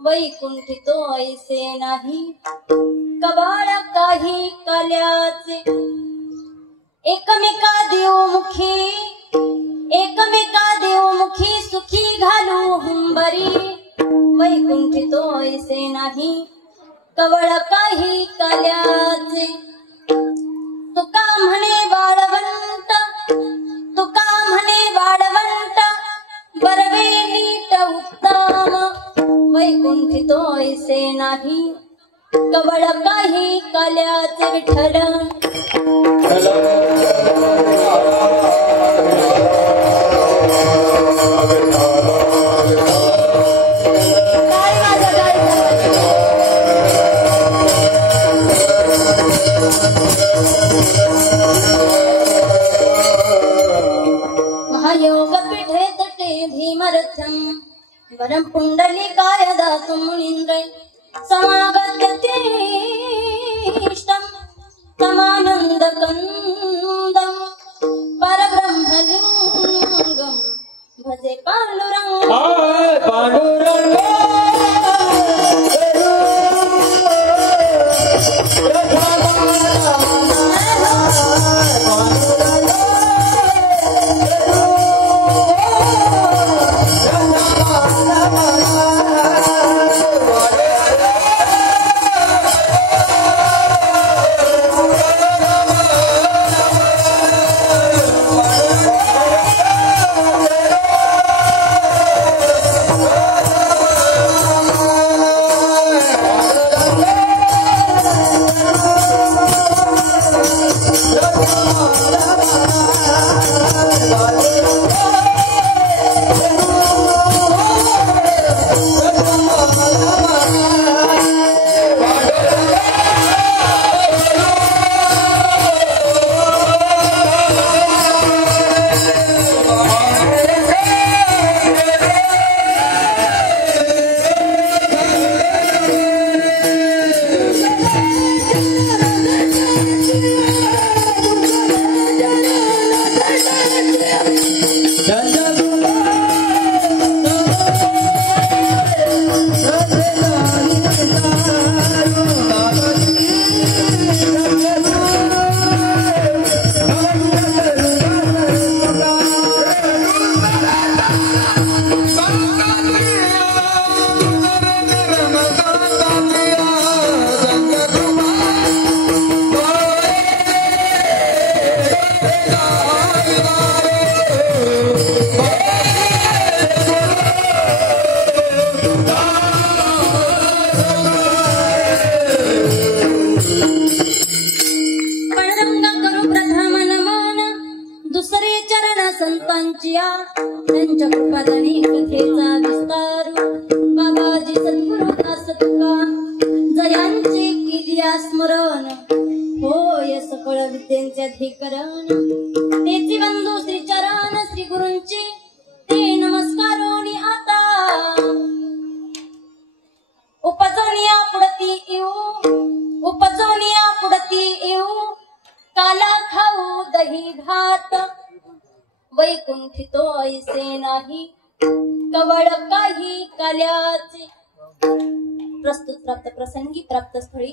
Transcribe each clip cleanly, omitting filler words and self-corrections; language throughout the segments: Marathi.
वैकुंठितो ऐसे नाही कवाळ काही काल्याचे एकमेका देवमुखी सुखी घालू हुंबरी वैकुंठितो ऐसे नाही कवळ काही काल्याचे तुका म्हणे वाळवंट बरवे नीट उत्तम वैकुंठितो ऐसे नाही कवळ काही काल्याचे विठ्ठल महायोग पीठे तटे भीमरथम वरं पुंडलिकाय दातु मुनीन्द्रै समागत्यतीष्टं समानन्दकन्दं परब्रह्मलिङ्गं भजे पाण्डुरङ्गं त्यांच्या कृपादानी कथेचा विस्तार बाबाजी सद्गुरु दास तुका जयांचे केलिया स्मरण होय सकळ विद्यांचे अधिकरण तेची बंधू श्री चरण श्री गुरूंचे ते नमस्कारोनी आता उपजनिया पुढती येऊ काला खाऊ दही भात वैकुंठितो ऐसे नाही कवळ काही काल्याचे प्रस्तुत प्राप्त प्रसंगी प्राप्त स्थळी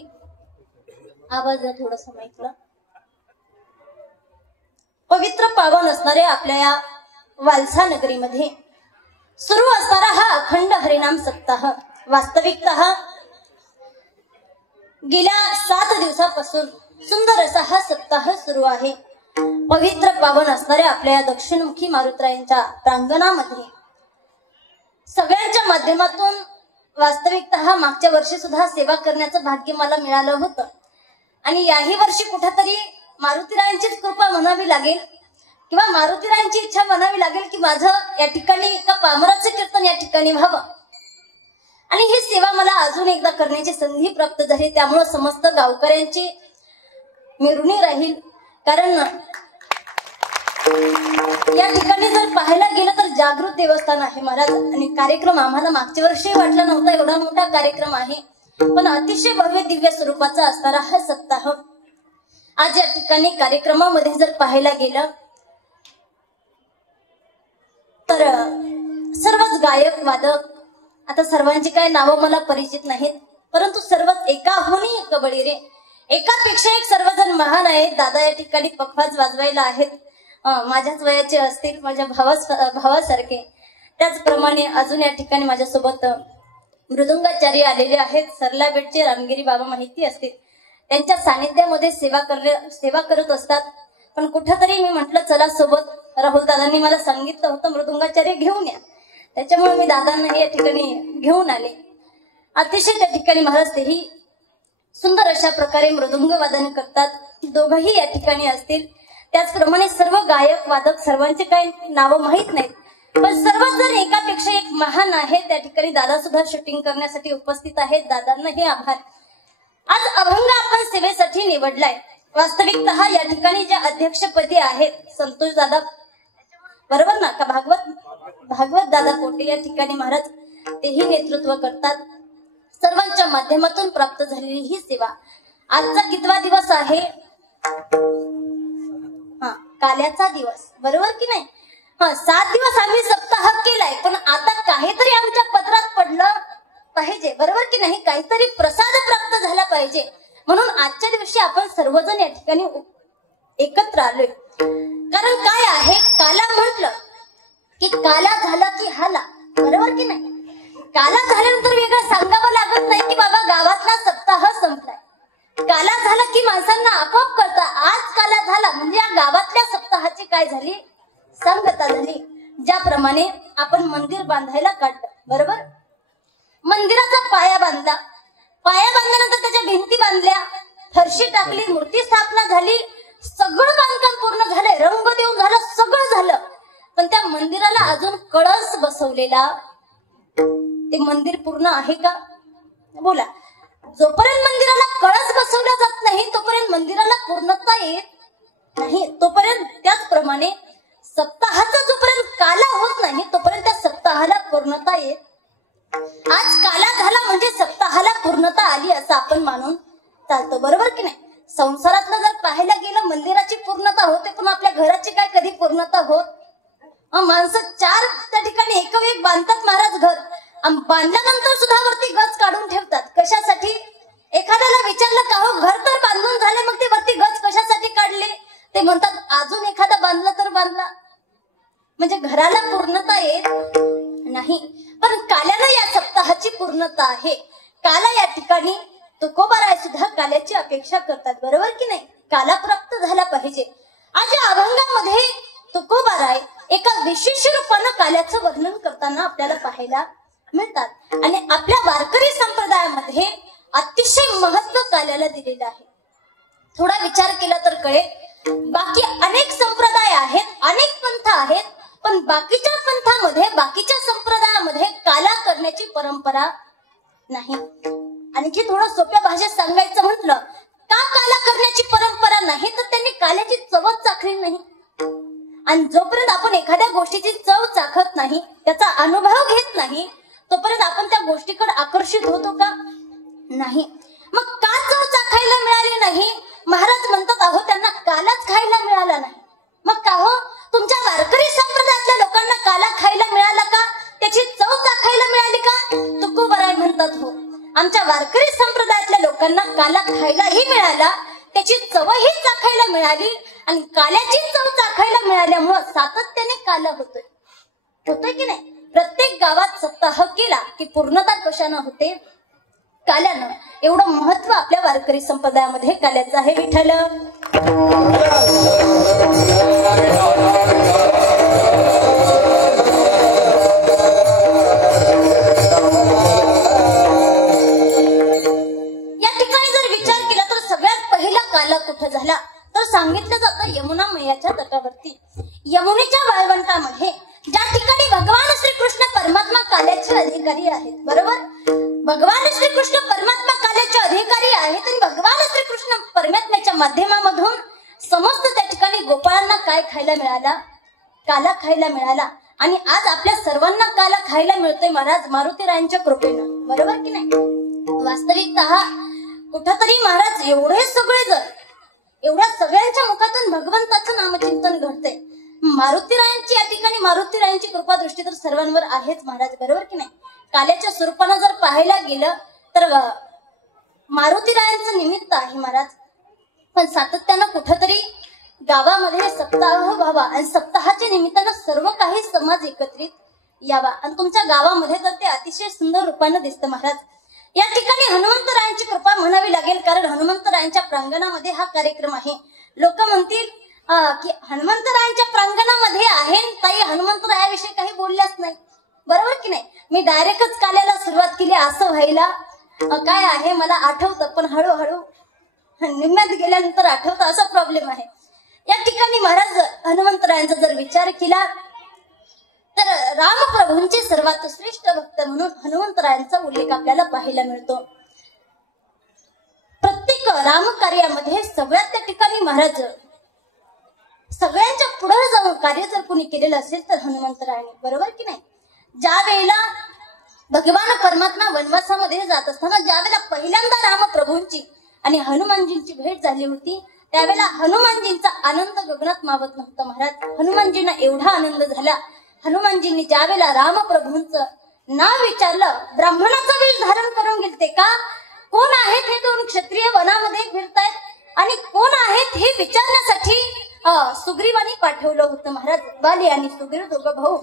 आवाज थोडासा माईकला पवित्र पावन असणाऱ्या आपल्या या वालसा नगरीमध्ये सुरू असणारा हा अखंड हरिनाम सप्ताह वास्तविकतः गेल्या 7 दिवसापासून सुंदर असा हा सप्ताह सुरू आहे। पवित्र पावन असणाऱ्या आपल्या दक्षिणमुखी मारुतरायांच्या प्रांगणामध्ये सगळ्यांच्या माध्यमातून वास्तविकतः मागच्या वर्षी सुद्धा सेवा करण्याचं भाग्य मला मिळालं होतं आणि याही वर्षी कुठेतरी मारुतीरायांचीच कृपा म्हणावी लागेल किंवा मारुतीरायांची इच्छा म्हणावी लागेल की माझं या ठिकाणी एका पामराचे कीर्तन या ठिकाणी व्हावं आणि ही सेवा मला अजून एकदा करण्याची संधी प्राप्त झाली। त्यामुळे समस्त गावकऱ्यांची मिरवणूक राहील, कारण या ठिकाणी जर पाहायला गेलं तर जागृत देवस्थान आहे महाराज आणि कार्यक्रम आम्हाला मागच्या वर्षी वाटला नव्हता एवढा मोठा कार्यक्रम आहे, पण अतिशय भव्य दिव्य स्वरूपाचा असणारा हा सप्ताह आज या ठिकाणी कार्यक्रमामध्ये जर पाहायला गेलं तर सर्वच गायक वादक, आता सर्वांची काय नावं मला परिचित नाहीत, परंतु सर्वच एकाहूनही एक कबड्डी रे, एकापेक्षा एक सर्वजण महान आहेत। दादा या ठिकाणी पखवाज वाजवायला आहेत, माझ्याच वयाचे असतील, माझ्या भावासारखे। त्याचप्रमाणे अजून या ठिकाणी माझ्यासोबत मृदुंगाचार्य आलेले आहेत, सरला बेटचे रामगिरी बाबा माहिती असतील, त्यांच्या सानिध्यामध्ये सेवा करत असतात। पण कुठेतरी मी म्हटलं चला सोबत राहुल दादांनी मला सांगितलं होतं मृदुंगाचार्य घेऊन या, त्याच्यामुळे मी दादांना या ठिकाणी घेऊन आले। अतिशय त्या ठिकाणी महाराज तेही सुंदर अशा प्रकारे मृदुंग वादन करतात, दोघंही या ठिकाणी असतील। त्याचप्रमाणे सर्व गायक वादक सर्वांचे काही नावं माहित नाहीत, पण सर्वच जण एकापेक्षा एक महान आहे। त्या ठिकाणी दादा सुद्धा शूटिंग करण्यासाठी उपस्थित आहेत, दादांनाही आभार। आज अभंग आपण सेवेसाठी निवडलाय। वास्तविकतः या ठिकाणी ज्या अध्यक्षपदी आहेत संतोष दादा, बरोबर ना का, भागवत दादा पोटे या ठिकाणी महाराज तेही नेतृत्व करतात। सर्वांच्या माध्यमातून प्राप्त झालेली ही सेवा आजचा कितवा दिवस आहे? काल्याचा दिवस, बरोबर की नाही? 7 दिवस आम्ही सप्ताह केलाय, पण आता काहीतरी आमच्या पत्रात पडलं पाहिजे, बरोबर की नाही? काहीतरी प्रसाद प्राप्त झाला पाहिजे, म्हणून आजच्या दिवशी आपण सर्वजण या ठिकाणी एकत्र आलोय। कारण काय आहे, काला म्हटलं की काला झाला की हाला, बरोबर की नाही? काला झाल्यानंतर वेगळं सांगावं लागत नाही की बाबा गावातला सप्ताह संपलाय। काला झाला की माणसांना आपोआप कळतं आज काला झाला म्हणजे या गावातल्या सप्ताहाची काय झाली, सांगता झाली। ज्याप्रमाणे आपण मंदिर बांधायला काढलं, बरोबर? मंदिराचा पाया बांधला, पाया बांधल्यानंतर त्याच्या भिंती बांधल्या, फरशी टाकली, मूर्ती स्थापना झाली, सगळं बांधकाम पूर्ण झालंय, रंग देऊन झालं, सगळं झालं, पण त्या मंदिराला अजून कळस बसवलेला, ते मंदिर पूर्ण आहे का? बोला। जोपर्यंत मंदिराला कळस बसवला जात नाही तोपर्यंत मंदिराला पूर्णता येत नाही। तोपर्यंत त्याचप्रमाणे सप्ताहाचा जोपर्यंत काला होत नाही तोपर्यंत त्या सप्ताहाला पूर्णता येत। आज काला झाला म्हणजे सप्ताहाला पूर्णता आली असं आपण मानून चालतो, बरोबर की नाही? संसारातलं जर पाहायला गेलं मंदिराची पूर्णता होते, पण आपल्या घराची काय कधी पूर्णता होत? माणसं 4 त्या ठिकाणी एक बांधतात महाराज घर, बांधल्यानंतर सुद्धा वरती गज काढून ठेवतात। कशासाठी? एखाद्याला विचारलं का हो घर तर बांधून झाले, मग ते वरती गज कशासाठी काढले? ते म्हणतात अजून एखादा बांधला तर बांधला, म्हणजे घराला पूर्णता येत नाही। पण काल्याला या सप्ताहाची पूर्णता आहे। काला या ठिकाणी तुकोबाराय सुद्धा काल्याची अपेक्षा करतात, बरोबर की नाही? काला प्राप्त झाला पाहिजे। आज या अभंगामध्ये तुकोबाराय एका विशेष रूपानं काल्याचं वर्णन करताना आपल्याला पाहायला मिळतात आणि आपल्या वारकरी संप्रदायामध्ये अतिशय महत्व काल्याला दिलेलं आहे। थोडा विचार केला तर कळेल, बाकी अनेक संप्रदाय आहेत, अनेक पंथ आहेत, पण बाकीच्या पंथामध्ये, बाकीच्या संप्रदायामध्ये काला करण्याची परंपरा नाही। आणखी थोडं सोप्या भाषेत सांगायचं म्हटलं, का काला करण्याची परंपरा नाही? तर त्यांनी काल्याची चवच चाखली नाही, आणि जोपर्यंत आपण एखाद्या गोष्टीची चव चाखत नाही, त्याचा अनुभव घेत नाही, तोपर्यंत आपण त्या गोष्टीकडे आकर्षित होतो का? नाही। मग का चव चाखायला मिळाली नाही? महाराज म्हणतात अहो त्यांना कालाच खायला मिळाला नाही। मग का हो, तुमच्या वारकरी संप्रदायातल्या लोकांना काला खायला मिळाला का? त्याची चव चाखायला मिळाली का? तुकोबाराय म्हणतात हो, आमच्या वारकरी संप्रदायातल्या लोकांना काला खायलाही मिळाला, त्याची चवही चाखायला मिळाली आणि काल्याची चव चाखायला मिळाल्यामुळं सातत्याने काला होतोय की नाही. प्रत्येक गावात सप्ताह केला की पूर्णता कशानं होते, काल्यानं. एवढं महत्व आपल्या वारकरी संप्रदायामध्ये काल्याचं आहे. विठ्ठल या ठिकाणी जर विचार केला तर सगळ्यात पहिला काला कुठं झाला तर सांगितलं जातं यमुना मैयाच्या तटावरती. यमुनेच्या वाळवंटामध्ये ज्या ठिकाणी भगवान श्रीकृष्ण परमात्मा काल्याचे अधिकारी आहेत, बरोबर. भगवान श्रीकृष्ण परमात्मा काल्याचे अधिकारी आहेत आणि भगवान श्रीकृष्ण परमात्म्याच्या माध्यमामधून समस्त त्या ठिकाणी गोपाळांना काय खायला मिळाला, काला खायला मिळाला. आणि आज आपल्या सर्वांना काला खायला मिळतोय महाराज मारुतीरायांच्या कृपेनं, बरोबर की नाही. वास्तविकतः कुठंतरी महाराज एवढे सगळे जण, एवढ्या सगळ्यांच्या मुखातून भगवंताचं नामचिंतन घडतंय. मारुतीरायांची या ठिकाणी मारुतीरायांची कृपा दृष्टी तर सर्वांवर आहेच महाराज, बरोबर की नाही. काल्याच्या स्वरूपानं जर पाहायला गेलं तर मारुतीरायांचं निमित्त आहे महाराज. पण सातत्यानं कुठंतरी गावामध्ये सप्ताह व्हावा आणि सप्ताहाच्या निमित्तानं सर्व काही समाज एकत्रित यावा आणि तुमच्या गावामध्ये तर ते अतिशय सुंदर रूपानं दिसतं महाराज. या ठिकाणी हनुमंतरायांची कृपा म्हणावी लागेल, कारण हनुमंतरायांच्या प्रांगणामध्ये हा कार्यक्रम आहे. लोक म्हणतील की हनुमंतरायांच्या प्रांगणामध्ये आहे, ताई हनुमंतरायाविषयी काही बोलल्याच नाही, बरोबर की नाही. मी डायरेक्टच काल्याला सुरुवात केली असं व्हायला काय आहे मला आठवतं, पण हळूहळू निम्म्यात गेल्यानंतर आठवतं, असा प्रॉब्लेम आहे. या ठिकाणी महाराज हनुमंतरायांचा जर विचार केला तर रामप्रभूंचे सर्वात श्रेष्ठ भक्त म्हणून हनुमंतरायांचा उल्लेख आपल्याला पाहायला मिळतो. प्रत्येक रामकार्यामध्ये सगळ्यात त्या ठिकाणी महाराज सगळ्यांच्या पुढे जाऊन कार्य जर कोणी केलेलं असेल तर हनुमंतरायांनी, बरोबर की नाही. ज्या वेळेला भगवान परमात्मा वनवासामध्ये जात असताना ज्या वेळेला पहिल्यांदा रामप्रभूंची आणि हनुमानजींची भेट झाली होती त्यावेळेला हनुमानजींचा आनंद गगनात मावत नव्हता महाराज. हनुमानजींना एवढा आनंद झाला, हनुमानजींनी ज्या वेळेला रामप्रभूंचं नाव विचारलं, ब्राह्मणाचा वेश धारण करून गेलते का, कोण आहेत हे दोन क्षत्रिय वनामध्ये फिरतायत आणि कोण आहेत हे विचारण्यासाठी सुग्रीवानी पाठवलं होतं महाराज. बाली आणि सुग्रीव दोघं भाऊ,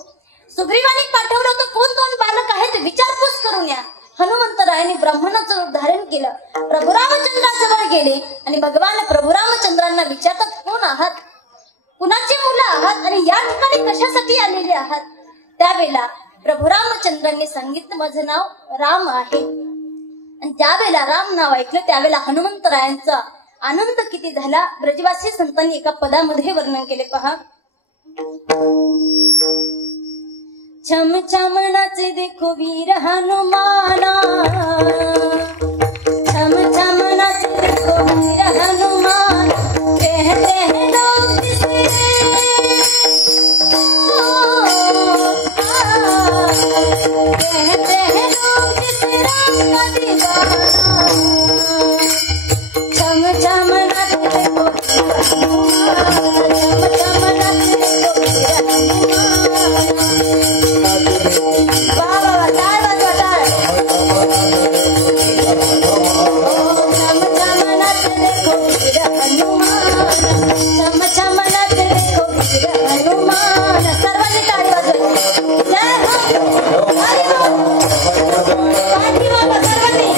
सुग्रीवानी पाठवलं होतं कोण दोन बालक आहेत विचारपूस करून या. हनुमंतरायांनी ब्राह्मणाचं रूप धारण केलं, प्रभू रामचंद्राजवळ गेले आणि भगवान प्रभू रामचंद्रांना विचारतात कोण आहात, कुणाची मुलं आहात आणि या ठिकाणी कशासाठी आलेले आहात. त्यावेळेला प्रभू रामचंद्रांनी सांगितलं माझं नाव राम आहे. आणि ज्यावेळेला राम नाव ऐकलं त्यावेळेला हनुमंतरायांचा आनंद किती झाला ब्रजवासी संतांनी एका पदामध्ये वर्णन केले पहा. छम छम नाचे देखो वीर हनुमाना, छम छम नाचे देखो वीर हनुमान, कहते हैं लोग किसे कहते हैं लोग किसे राम का दीवाना, छम छम नाचे देखो वीर हनुमान, छम छम नाचे देखो वीर हनुमान. सर्वांनी टाळी वाजवायची. जय हो, हरी हो, पाठी वाजवा सर्वांनी.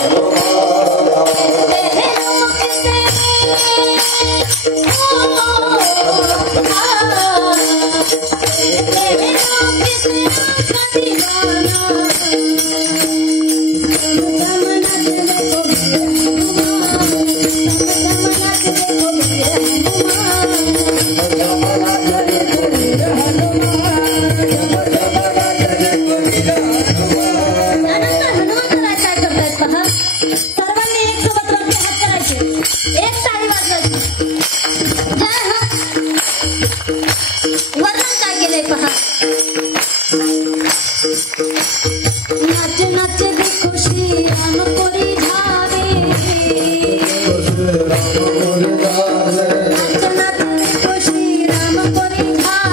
नाच नाच देखो श्री राम कोरी धावे, नाच नाच देखो श्री राम कोरी धावे.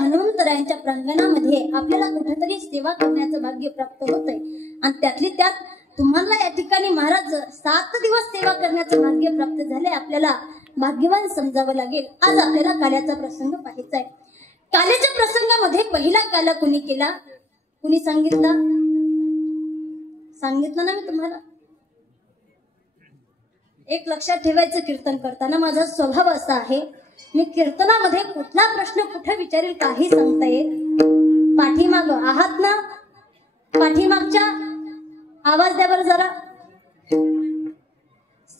हनुमंतरायांच्या प्रांगणामध्ये आपल्याला कुठेतरी सेवा करण्याचं भाग्य प्राप्त होतंय आणि त्यातली त्यात तुम्हाला या ठिकाणी महाराज 7 दिवस सेवा करण्याचं भाग्य प्राप्त झाले. आपल्याला भाग्यवान समजावं लागेल. आज आपल्याला काल्याचा प्रसंग पाहायचा आहे. काल्याच्या प्रसंगामध्ये पहिला काला कुणी केला, कुणी सांगितलं ना मी तुम्हाला. एक लक्षात ठेवायचं, कीर्तन करताना माझा स्वभाव असा आहे, मी कीर्तनामध्ये कुठला प्रश्न कुठे विचारेल काही सांगता येईल. पाठीमाग आहात ना, पाठीमागच्या आवाज द्या बरं जरा.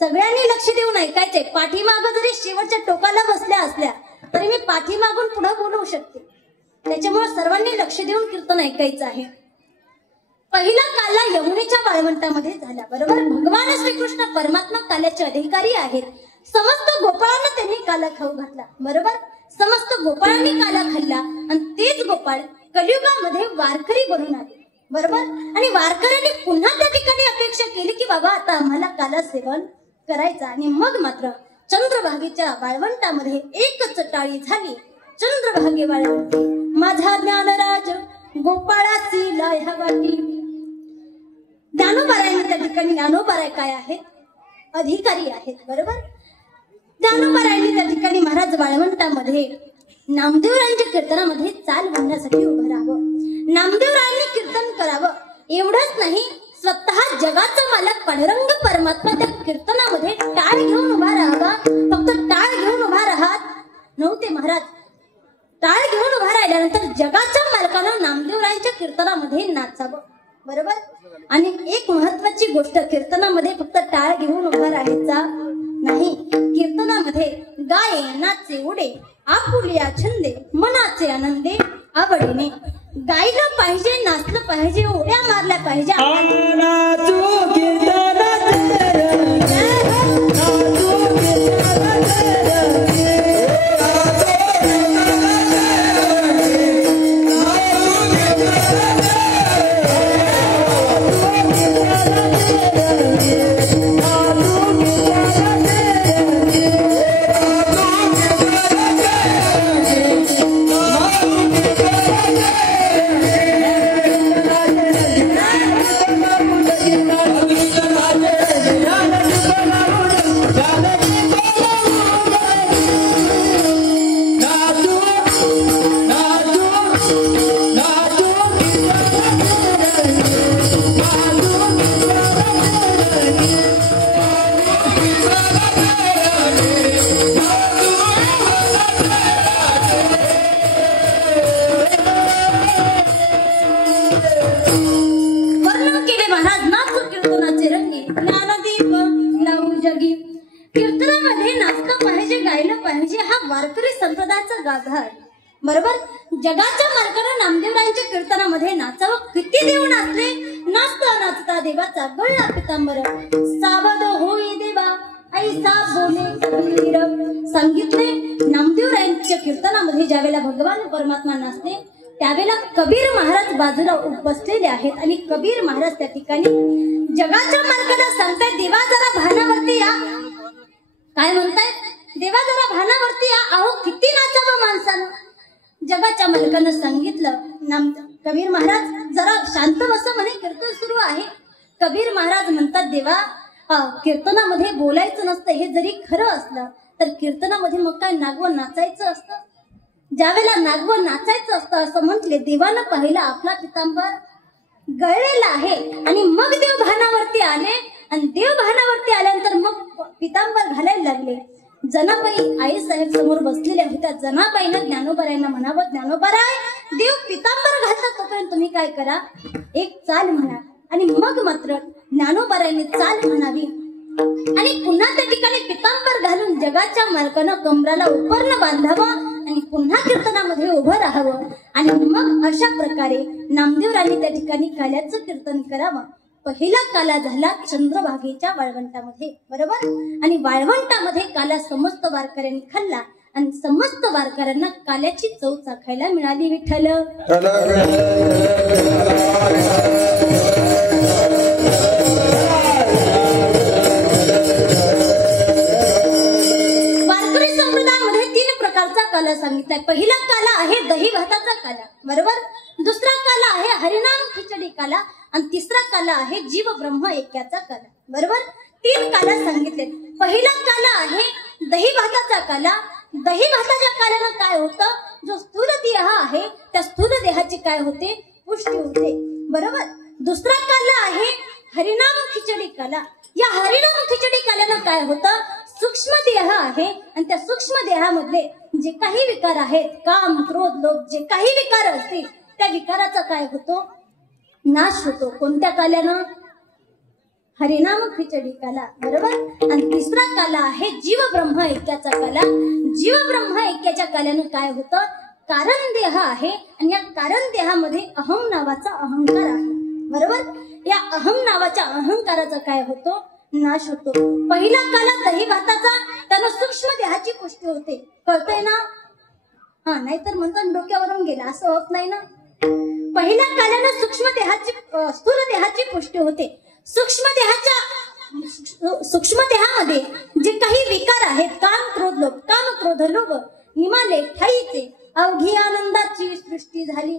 सगळ्यांनी लक्ष देऊन ऐकायचंय. पाठीमाग जरी शेवटच्या टोकाला बसल्या असल्या तरी मी पाठीमागून पुढे बोलवू शकते. त्याच्यामुळे सर्वांनी लक्ष देऊन कीर्तन ऐकायचं आहे. पहिला काला यमुनेच्या वाळवंटामध्ये झाला. बरोबर, भगवान श्रीकृष्ण परमात्मा काल्याचे अधिकारी आहेत. समस्त गोपाळांना त्यांनी काला खाऊ घातला. बरोबर, समस्त गोपाळांनी काला खाल्ला आणि तेच गोपाळ कलियुगामध्ये वारकरी बनून आले. बरोबर, आणि वारकऱ्यांनी पुन्हा त्या ठिकाणी अपेक्षा केली की बाबा आता आम्हाला काला सेवन करायचा. आणि मग मात्र चंद्रभागेच्या वाळवंटामध्ये एकच टाळी झाली. चंद्रभागे वाळवंटी माझा ज्ञानराज गोपाळाची लाह्या वाटी. ज्ञानोबारायांनी त्या ठिकाणी, ज्ञानोबाराय काय आहेत, अधिकारी आहेत. बरोबर, ज्ञानोबारायांनी त्या ठिकाणी महाराज वाळवंटामध्ये नामदेवरायांच्या कीर्तनामध्ये चाल म्हणण्यासाठी उभं राहावं, नामदेवरायांनी कीर्तन करावं. एवढंच नाही, स्वतः जगाचा मालक पांडुरंग परमात्मा त्या कीर्तनामध्ये टाळ घेऊन उभा राहावा. फक्त टाळ घेऊन उभा राहत नव्हते महाराज, टाळ घेऊन उभा राहिल्यानंतर जगाच्या मालकानं नामदेवरायांच्या कीर्तनामध्ये नाचावं. बरोबर, आणि एक महत्वाची गोष्ट, कीर्तनामध्ये फक्त टाळ घेऊन उभा राहायचा नाही. कीर्तनामध्ये गाये नाचे उडे आपुलिया छंदे मनाचे आनंदे आवडीने गायला पाहिजे, नाचलं पाहिजे, उड्या मारल्या पाहिजे. Naatu बरोबर. जगाच्या मालकानं नामदेवरायांच्या कीर्तनामध्ये नाचावं. किती देव नाचले. नाचता नाचता देवाचा गळला पितांबर. सावध होई देवा ऐसा बोले कबीर. सांगितले नामदेवरायांच्या कीर्तनामध्ये ज्यावेळेला भगवान परमात्मा नाचले त्यावेळेला कबीर महाराज बाजूला बसलेले आहेत आणि कबीर महाराज त्या ठिकाणी जगाच्या मालकाला सांगताय देवा जरा भानावरती या. काय म्हणताय. देवा जरा भानावरती या. अहो किती नाचावं माणसानं. जगाच्या मालकानं सांगितलं कबीर महाराज जरा शांत बसा म्हणे कीर्तन सुरू आहे. कबीर महाराज म्हणतात देवा कीर्तनामध्ये बोलायचं नसतं हे जरी खरं असलं तर कीर्तनामध्ये मग काय नागवं नाचायचं असतं. ज्यावेळेला नागवं नाचायचं असतं असं म्हटले देवानं पाहिलं आपला पितांबर गळलेला आहे आणि मग देव भानावरती आले आणि देव भानावरती आल्यानंतर मग पितांबर घालायला लागले. जनाबाई आई साहेब समोर बसलेल्या होत्या. जनाबाईनं ज्ञानोबारायांना म्हणावं ज्ञानोबाराय देव पितांबर घालतात तोपर्यंत तुम्ही काय करा एक चाल म्हणा. आणि मग मात्र ज्ञानोबारायांनी चाल म्हणावी आणि पुन्हा त्या ठिकाणी पितांबर घालून जगाच्या मालकानं कमराला उपरणं बांधावं आणि पुन्हा कीर्तनामध्ये उभं राहावं. आणि मग अशा प्रकारे नामदेवरायांनी त्या ठिकाणी काल्याचं कीर्तन करावं. पहिला काला झाला चंद्रभागेच्या वाळवंटामध्ये. बरोबर. आणि वाळवंटामध्ये काला समस्त वारकऱ्यांनी खाल्ला आणि समस्त वारकऱ्यांना काल्याची चव चाखायला मिळाली. विठ्ठल वारकरी संप्रदायामध्ये 3 प्रकारचा काला सांगितलाय. पहिला काला आहे दही भाताचा काला. बरोबर. दुसरा काला आहे हरिनाम खिचडी काला आणि तिसरा काला आहे जीव ब्रह्म ऐक्याचा काला. बरोबर. 3 काला सांगितले. पहिला काला आहे दही भाताचा काला. दही भाताच्या काल्यानं काय होतं जो स्थूल देह आहे त्या स्थूल देहाची काय होते पुष्टी होते. बरोबर. दुसरा काला आहे हरिनाम खिचडी काला. या हरिनाम खिचडी काल्यानं काय होतं सूक्ष्म देह आहे आणि त्या सूक्ष्म देहामध्ये जे काही विकार आहेत काम क्रोध लोभ जे काही विकार असतील त्या विकाराचा काय होतो नाश होतो. कोणत्या काल्यानं हरिनाम खिचडी काला. बरोबर. आणि तिसरा काला आहे जीव ब्रह्म ऐक्याचा काला. जीव ब्रह्म ऐक्याच्या काल्यानं काय होतं कारण देह आहे आणि या कारण देहामध्ये अहम नावाचा अहंकार आहे. बरोबर. या अहम नावाच्या अहंकाराचा काय होतो नाश होतो. पहिला काला दही भाताचा त्यानं सूक्ष्म देहाची पुष्टी होते. कळतंय ना. नाहीतर म्हणतात डोक्यावरून गेला असं होत नाही ना. पहिल्या काल्यानं सूक्ष्म देहाची स्थूल देहाची पुष्टी होते. सूक्ष्म देहामध्ये जे काही विकार आहेत काम क्रोध लोभ निमाले ठाईचे अवघी आनंदाची सृष्टी झाली.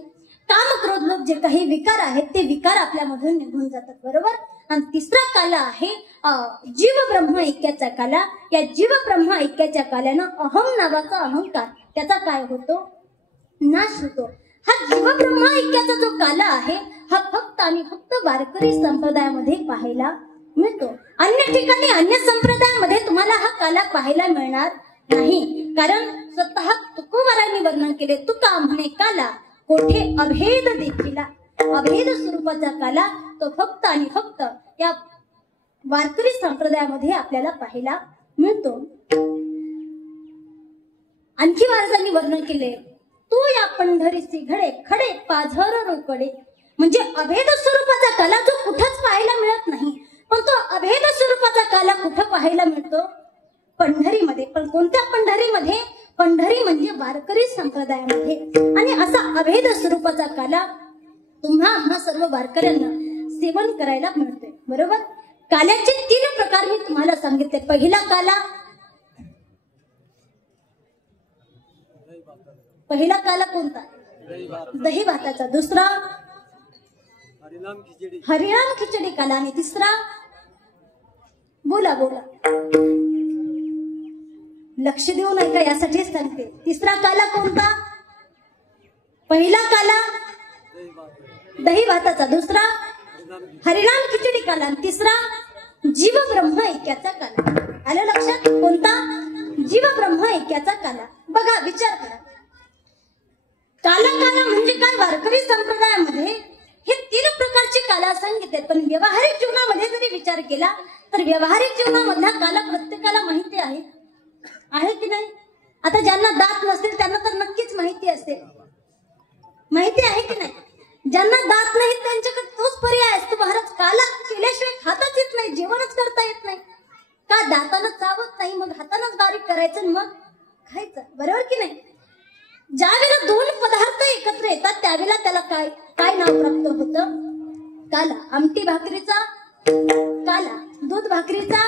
काम क्रोध लोभ जे काही विकार आहेत ते विकार आपल्यामधून निघून जातात. बरोबर. आणि तिसरा काला आहे जीव ब्रह्म ऐक्याचा काला. या जीव ब्रह्म ऐक्याच्या काल्यानं अहम नावाचा अहंकार त्याचा काय होतो नाश होतो. हा जीव ब्रह्म ऐक्याचा जो काला आहे हा फक्त आणि फक्त वारकरी संप्रदायामध्ये पाहायला मिळतो. अन्य ठिकाणी अन्य संप्रदायामध्ये तुम्हाला हा काला पाहायला मिळणार नाही. कारण स्वतः तुकोबारायांनी वर्णन केले. तुका म्हणे काला कोठे अभेद देखीला. अभेद स्वरूपाचा काला तो फक्त आणि फक्त या वारकरी संप्रदायामध्ये आपल्याला पाहायला मिळतो. आणखी महाराजांनी वर्णन केले तू या पंढरीसी घडे खडे पाझर रोकडे. म्हणजे अभेद स्वरूपाचा काला जो कुठंच पाहायला मिळत नाही पण तो अभेद स्वरूपाचा काला कुठं पाहायला मिळतो पंढरीमध्ये. पण कोणत्या पंढरीमध्ये पंढरी म्हणजे वारकरी संप्रदायामध्ये. आणि असा अभेद स्वरूपाचा काला तुम्हा सर्व वारकऱ्यांना सेवन करायला मिळतोय. बरोबर. काल्याचे 3 प्रकार मी तुम्हाला सांगितले. पहिला काला कोणता दही भाताचा. दुसरा हरिनाम खिचडी काला आणि तिसरा बोला लक्ष देऊ नका यासाठीच सांगते. तिसरा काला कोणता. पहिला काला दही भाताचा. दुसरा हरिनाम खिचडी काला आणि तिसरा जीव ब्रह्म ऐक्याचा काला. आलं लक्षात. कोणता जीव ब्रह्म ऐक्याचा काला. बघा विचार करा काला म्हणजे काय. वारकरी संप्रदायामध्ये हे 3 प्रकारचे काला सांगितले. पण व्यवहारिक जीवनामध्ये जरी विचार केला तर व्यवहारिक जीवनामधला काला प्रत्येकाला माहिती आहे की नाही. आता ज्यांना दात नसतील त्यांना तर नक्कीच माहिती असेल? माहिती आहे की नाही? ज्यांना दात नाहीत त्यांच्याकडे तोच पर्याय असतो महाराज, काला केल्याशिवाय खाताच येत नाही, जेवणच करता येत नाही. का दातानं चावत नाही, मग हातानंच बारीक करायचं मग खायचं, बरोबर की नाही? ज्या वेळेला दोन पदार्थ एकत्र येतात त्यावेळेला त्याला काय काय नाव प्राप्त होतं? काला. आमटी भाकरीचा काला, दूध भाकरीचा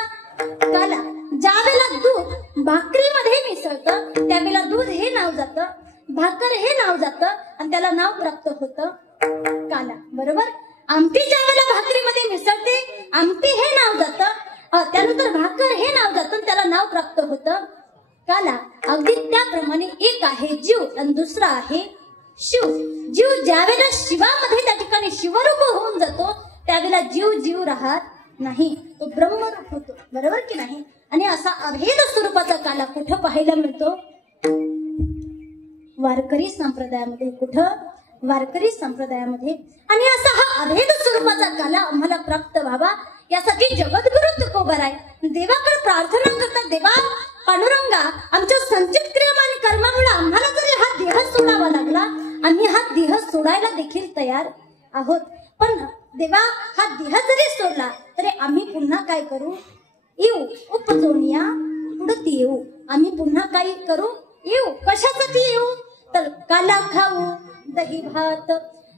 काला. ज्या वेळेला दूध भाकरीमध्ये मिसळतं त्यावेळेला दूध हे नाव जातं, भाकर हे नाव जातं आणि त्याला नाव प्राप्त होतं काला, बरोबर? आमटी ज्या वेळेला भाकरीमध्ये मिसळते आमटी हे नाव जातं, त्यानंतर भाकर हे नाव जातं, त्याला नाव प्राप्त होतं काला. अगदी त्याप्रमाणे एक आहे जीव आणि दुसरा आहे शिव. जीव ज्या वेळेला शिवामध्ये त्या ठिकाणी शिवरूप होऊन जातो त्यावेळेला जीव जीव राहत नाही, तो ब्रह्मरूप होतो, बरोबर की नाही? आणि असा अभेद स्वरूपाचा काला कुठं पाहायला मिळतो? वारकरी संप्रदायामध्ये. कुठं? वारकरी संप्रदायामध्ये. आणि असा हा अभेद स्वरूपाचा काला आम्हाला प्राप्त व्हावा यासाठी जगद्गुरु तुकोबाराय देवाकडे प्रार्थना करतात, देवा पांडुरंगा, आमच्या संचित क्रिया आणि कर्मामुळे आम्हाला जरी हा देह सोडावा लागला, आम्ही हा देह सोडायला देखील तयार आहोत, पण देवा हा देह जरी सोडला तरी आम्ही पुन्हा काय करू? येऊ उपजोनिया पुढती येऊ. आम्ही पुन्हा काय करू? येऊ. कशासाठी येऊ? तर काला खाऊ, दही भात,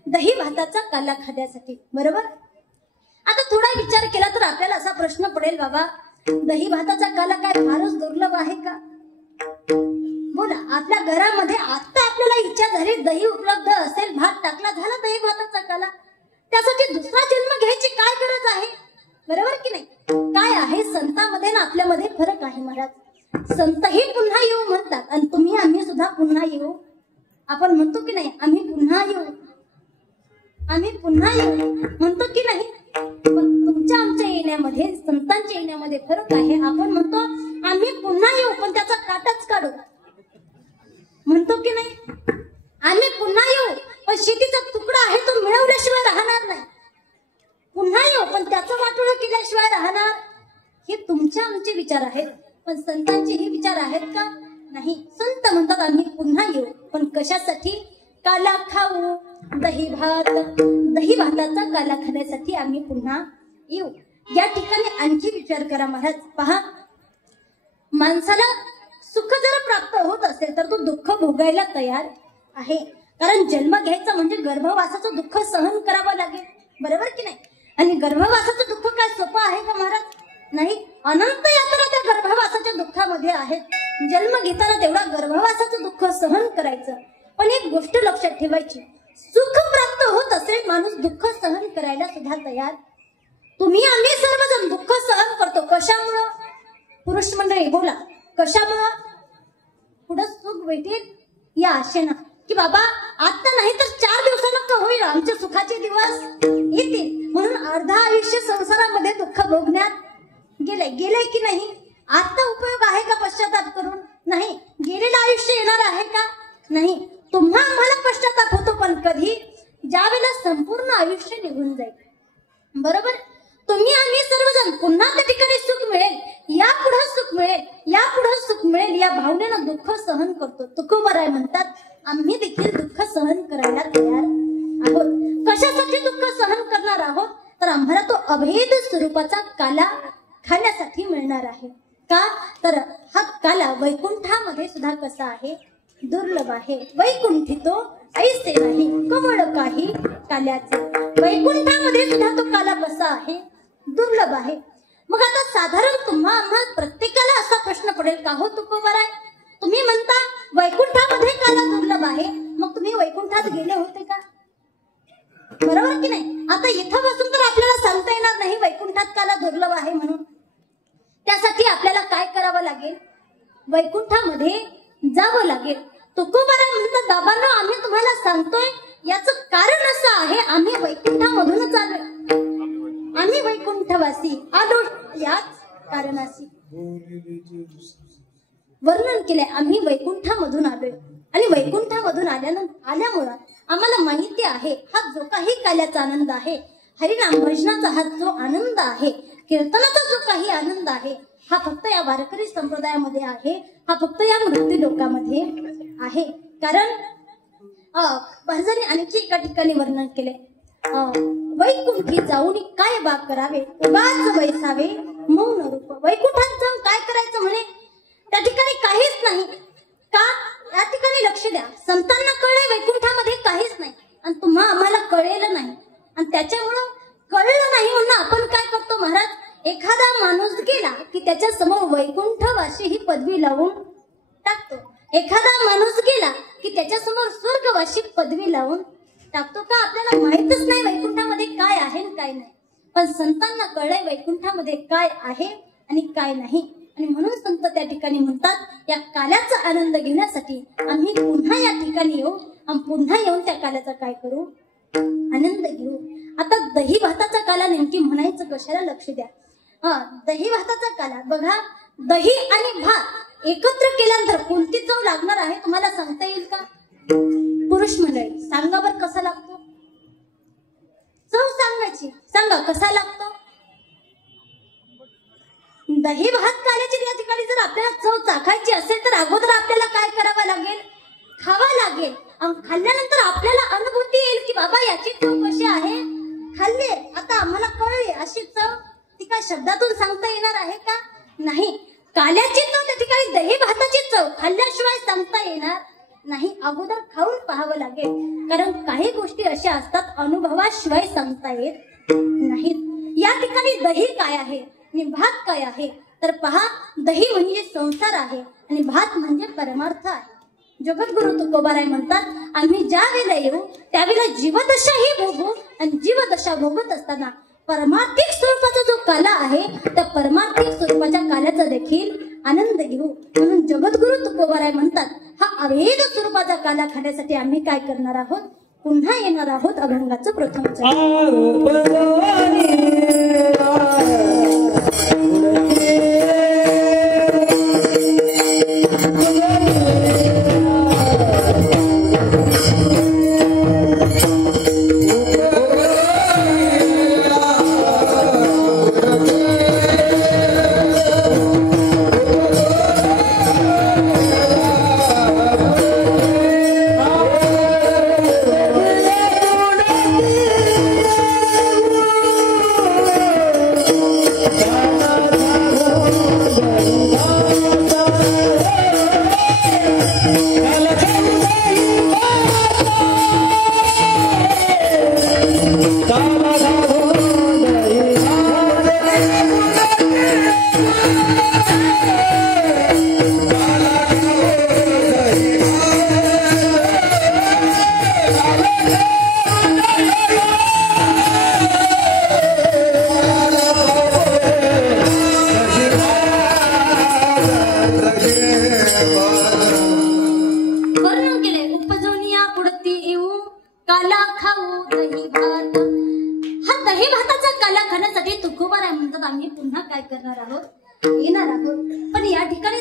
दही भाताचा काला खाण्यासाठी, बरोबर? आता थोडा विचार केला तर आपल्याला असा प्रश्न पडेल, बाबा दही भाताचा काला काय फारच दुर्लभ आहे का? बोला, आपल्या घरामध्ये आता आपल्याला इच्छा झाली, दही उपलब्ध असेल, भात टाकला, झाला दही भाताचा काला. त्यासाठी दुसरा जन्म घ्यायची काय गरज आहे? बरोबर की नाही? काय आहे संतांमध्ये ना आपल्यामध्ये फरक आहे महाराज. संतही पुन्हा येऊ म्हणतात आणि तुम्ही आम्ही सुद्धा पुन्हा येऊ. आपण म्हणतो की नाही आम्ही पुन्हा येऊ, आम्ही पुन्हा येऊ म्हणतो की नाही? पण तुमच्या आमच्या येण्यामध्ये, संतांच्या येण्यामध्ये फरक आहे. आपण म्हणतो आम्ही पुन्हा येऊ पण त्याचा काटाच काढू, म्हणतो की नाही? आम्ही पुन्हा येऊ पण शेतीचा तुकडा आहे तो मिळवल्याशिवाय राहणार नाही, पुन्हा येऊ पण त्याचं वाटोळं केल्याशिवाय राहणार. हे तुमच्या आमचे विचार आहेत, पण संतांचे हे विचार आहेत का? नाही. संत म्हणतात आम्ही पुन्हा येऊ, पण कशासाठी? काला खाऊ, दही भात, दही भाताचा काला खाण्यासाठी आम्ही पुन्हा येऊ. या ठिकाणी आणखी विचार करा महाराज. पहा, माणसाला सुख जर प्राप्त होत असेल तर तो दुःख भोगायला तयार आहे, कारण जन्म घ्यायचा म्हणजे गर्भवासाचं दुःख सहन करावं लागेल, बरोबर की नाही? आणि गर्भवासाचं दुःख काय सोपं आहे का महाराज? नाही. अनंत यातना त्या गर्भवासाच्या दुःखामध्ये आहेत. जन्म घेताना तेवढा गर्भवासाचं दुःख सहन करायचं, पण एक गोष्ट लक्षात ठेवायची, सुख प्राप्त होत असेल माणूस दुःख सहन करायला सुद्धा तयार. तुम्ही आम्ही सर्वजण दुःख सहन करतो, कशामुळं? पुरुष मंडळी बोला, कशामुळं? पुढं सुख भेटेल या आशेनं, की बाबा आता नाही तर 4 दिवसानं का होईल आमच्या सुखाचे दिवस येतील, म्हणून अर्धा आयुष्य संसारामध्ये दुःख भोगण्यात गेलंय की नाही? आता उपयोग आहे का पश्चाताप करून? नाही. गेलेलं आयुष्य येणार आहे का? नाही. तुम्हा आम्हाला पश्चाताप होतो, पण कधी? ज्या वेळेला संपूर्ण आयुष्य निघून जाईल, बरोबर? तुम्ही आम्ही सर्वजण पुन्हा त्या ठिकाणी सुख मिळेल, यापुढे सुख मिळेल, यापुढे सुख मिळेल या भावनेनं दुःख सहन करतो. तुकोबाराय म्हणतात आम्ही देखील दुःख सहन करायला तयार आहोत. कशासाठी दुःख सहन करणार आहोत? तर आम्हाला तो अभेद स्वरूपाचा काला खाण्यासाठी मिळणार आहे. का? तर हा काला वैकुंठामध्ये सुद्धा कसा आहे? दुर्लभ आहे. वैकुंठितो ऐसे नाही कवळ काही काल्याचे. वैकुंठामध्ये सुद्धा तो काला कसा आहे? दुर्लभ आहे. मग आता साधारण तुम्हा आम्हा प्रत्येकाला असा प्रश्न पडेल, का हो तुकोबाराय, तुम्ही म्हणता वैकुंठामध्ये काला दुर्लभ आहे, मग तुम्ही वैकुंठात गेले होते का? बरोबर की नाही? आता इथं बसून तर आपल्याला सांगता येणार नाही वैकुंठात काला दुर्लभ आहे म्हणून. त्यासाठी आपल्याला काय करावं लागेल? वैकुंठामध्ये जावं लागेल. तुकोबाराय म्हणतात बाबांनो आम्ही तुम्हाला सांगतोय याचं कारण असं आहे, आम्ही वैकुंठामधूनच आलोय, आम्ही वैकुंठवासी आलो याच कारणाशी वर्णन केलंय. आम्ही वैकुंठामधून आलोय आणि वैकुंठामधून आल्यामुळं आम्हाला माहिती आहे हा जो काही काल्याचा आनंद आहे, हरिनाम भजनाचा हा जो आनंद आहे, कीर्तनाचा जो काही आनंद आहे, हा फक्त या वारकरी संप्रदायामध्ये आहे, हा फक्त या मृत्यू लोकांमध्ये आहे. कारण महाराजांनी आणखी एका ठिकाणी वर्णन केले, वैकुंठी जाऊन काय बाग करावे, उगाच बैसावे मौन रूप. वैकुंठात जाऊन काय करायचं म्हणे, त्या ठिकाणी काहीच नाही का. या ठिकाणी लक्ष द्या, संतांना कळले वैकुंठामध्ये काहीच नाही आणि तुम्हा आम्हाला कळेल नाही, आणि त्याच्यामुळं कळलं नाही म्हणून आपण काय करतो महाराज, एखादा माणूस गेला की त्याच्या समोर वैकुंठवासी ही पदवी लावून टाकतो. एखादा माणूस गेला की त्याच्या समोर स्वर्गवासी पदवी लावून टाकतो. का आपल्याला माहितच नाही वैकुंठामध्ये काय आहे आणि काय नाही, पण संतांना कळलंय वैकुंठामध्ये काय आहे आणि काय नाही. आणि म्हणून संत त्या ठिकाणी म्हणतात, या काल्याचा आनंद घेण्यासाठी आम्ही पुन्हा या ठिकाणी येऊ आणि पुन्हा येऊन त्या काल्याचा काय करू, आनंद घेऊ. आता दही भाताचा काला नेमकी म्हणायचं कशाला, लक्ष द्या. दही भाताचा काला बघा, दही आणि भात एकत्र केल्यानंतर कोणती चव लागणार आहे तुम्हाला सांगता येईल का? पुरुष मंडळी सांगा बरं कसा लागतो, चव सांगायची, सांगा कसा लागतो. दही भात काल्याची या ठिकाणी जर आपल्याला चव चाखायची असेल तर अगोदर आपल्याला काय करावं लागेल, खावा लागेल. खाल्ल्यानंतर आपल्याला अनुभूती येईल की बाबा याची चव कशी आहे. खाल्ले आता आम्हाला कळली अशी चव, ती काय शब्दातून सांगता येणार आहे का? नाही. काल्याची चव त्या ठिकाणी दही भाताची चव खाल्ल्याशिवाय सांगता येणार नाही, अगोदर खाऊन पाहावं लागेल. कारण काही गोष्टी अशा असतात अनुभवाशिवाय सांगता येत नाहीत. या ठिकाणी दही काय आहे आणि भात काय आहे तर पहा, दही म्हणजे संसार आहे आणि भात म्हणजे परमार्थ आहे. जगद्गुरु तुकोबाराय म्हणतात, आम्ही ज्या वेळेला येऊ त्यावेळेला जीवदशा ही भोगू आणि जीवदशा भोगत असताना परमार्थिक स्वरूपाचा जो काला आहे त्या परमार्थिक स्वरूपाच्या काल्याचा देखील आनंद घेऊ. म्हणून जगद्गुरु तुकोबाराय म्हणतात, हा अभेद स्वरूपाचा काला खाण्यासाठी आम्ही काय करणार आहोत, पुन्हा येणार आहोत अभंगाचं प्रथम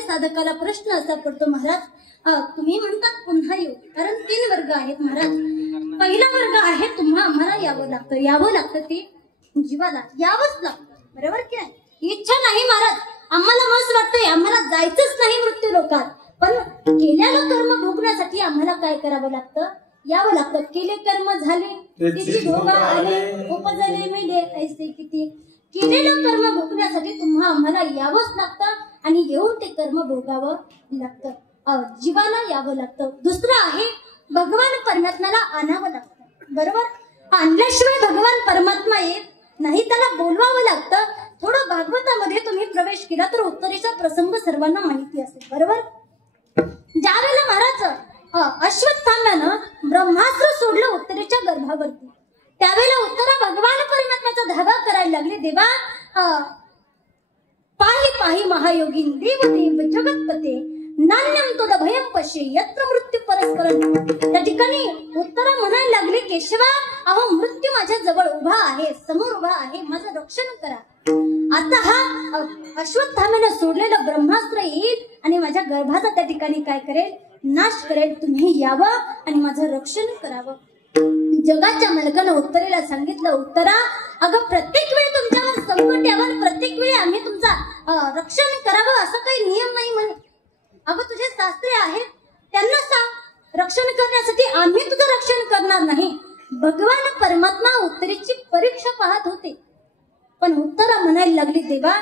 साधकाला प्रश्न असा पडतो, महाराज तुम्ही म्हणतात पुन्हा येऊ, कारण 3 वर्ग आहेत महाराज. पहिला वर्ग आहे तुम्हा आम्हाला यावं लागतं ते जीवाला यावंच लागतं, बरोबर की नाही. इच्छा नाही महाराज, आम्हाला मस्त वाटतंय आम्हाला जायचंच नाही मृत्यू लोकात, पण केलेलं कर्म भोगण्यासाठी आम्हाला काय करावं लागतं, यावं लागतं. केले कर्म झाले त्याची भोगा आले, उपजले मेले ऐसे किती. केलेलं कर्म भोगण्यासाठी तुम्हा आम्हाला यावंच लागतं आणि येऊन ते कर्म भोगावं लागतं, जीवाला यावं लागतं. दुसरं आहे भगवान परमात्म्याला आणावं लागतं, बरोबर. आणल्याशिवाय भगवान परमात्मा येत नाही, त्याला बोलवावं लागतं. थोडं भागवतामध्ये तुम्ही प्रवेश केला तर उत्तरेचा प्रसंग सर्वांना माहिती असेल, बरोबर. ज्या वेळेला महाराज अश्वत्थाम्यानं ब्रह्मास्त्र सोडलं उत्तरेच्या गर्भावरती, त्यावेळेला उत्तरा भगवान परमात्म्याचा धावा करायला लागले, देवा पाहि पाहि महायोगीन देवदेव जगतपते नान्यम तोद भयम पश्ये यत्र मृत्यू परस्परम. त्या ठिकाणी उत्तरा म्हणायला लागले, केशवा अहो मृत्यू माझ्या जवळ उभा आहे, समोर उभा आहे, माझं रक्षण करा. आता हा अश्वत्थाम्यानं सोडलेलं ब्रह्मास्त्र येईल आणि माझ्या गर्भाचा त्या ठिकाणी काय करेल, नाश करेल. तुम्ही यावं आणि माझं रक्षण करावं. जगाच्या मालकानं उत्तरेला सांगितलं, उत्तरा अगं प्रत्येक वेळी तुमच्यावर संकट यावं, प्रत्येक वेळी आम्ही तुमचा रक्षण करावं असं काही नियम नाही म्हणे. अगं तुझे शास्त्रे आहेत त्यांना सांग, रक्षण करण्यासाठी आम्ही तुझं रक्षण करणार नाही. भगवान परमात्मा उत्तरेची परीक्षा पाहत होते. पण उत्तरा म्हणायला लागली, देवा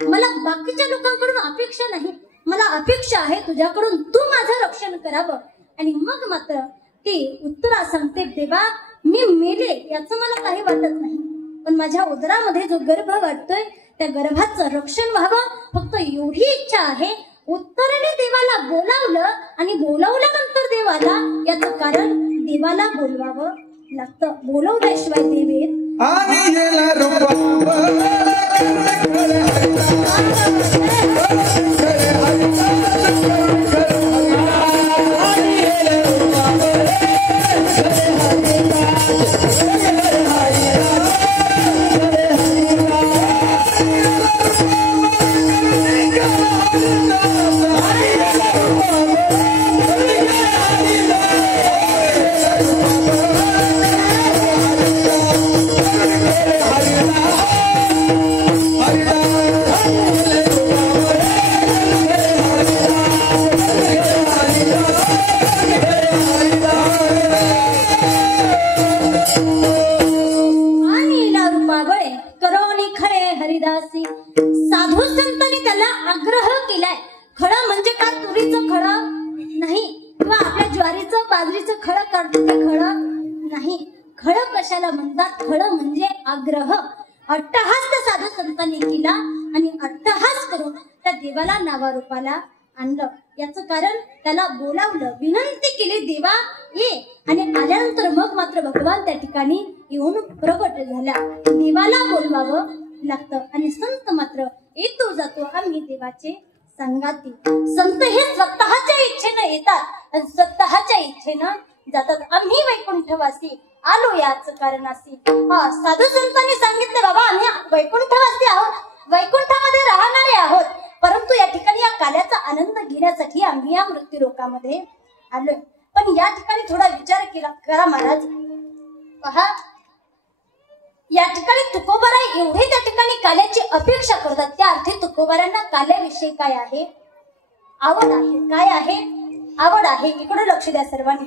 मला बाकीच्या लोकांकडून अपेक्षा नाही, मला अपेक्षा आहे तुझ्याकडून, तू माझं रक्षण करावं. आणि मग मात्र ती उत्तरा सांगते, देवा मी मेले याचं मला काही वाटत नाही, पण माझ्या उदरामध्ये जो गर्भ वाटतोय त्या गर्भाचं रक्षण व्हावं, फक्त एवढी इच्छा आहे. उत्तरेने देवाला बोलावलं आणि बोलावल्यानंतर देवाला, याचं कारण देवाला बोलवावं लागतं. बोलवल्याशिवाय देव येत साधू संतांनी त्याला आग्रह केलाय. खडं म्हणजे का तुरीचं खडं नाही, किंवा आपल्या ज्वारीचं बाजरीचं खडं काढतो ते खडं नाही. खडं कशाला म्हणतात? खडं म्हणजे आग्रह. अट्टहास त्या साधू संतांनी केला आणि अट्टहास करून त्या देवाला नावारूपाला आणलं. याचं कारण त्याला बोलावलं, विनंती केली, देवा ये. आणि आल्यानंतर मग मात्र भगवान त्या ठिकाणी येऊन प्रगट झाला. देवाला बोलवावं लागतं आणि संत मात्र येतो जातो आम्ही देवाचे संगाती. संत हे स्वतःच्या इच्छेनं येतात आणि स्वतःच्या इच्छेनं जातात. आम्ही वैकुंठवासी आलो याच कारणासी. साधू संतांनी सांगितले, बाबा आम्ही वैकुंठवासी आहोत, वैकुंठामध्ये राहणारे आहोत, परंतु या ठिकाणी या काल्याचा आनंद घेण्यासाठी आम्ही या मृत्यूलोकामध्ये आलोय. पण या ठिकाणी थोडा विचार केला करा महाराज. पहा, या ठिकाणी तुकोबाराय एवढे त्या ठिकाणी काल्याची अपेक्षा करतात. त्या अर्थी तुकोबारांना काल्याविषयी काय आहे? आवड आहे. काय आहे? आवड आहे. इकडे लक्ष द्या सर्वांनी.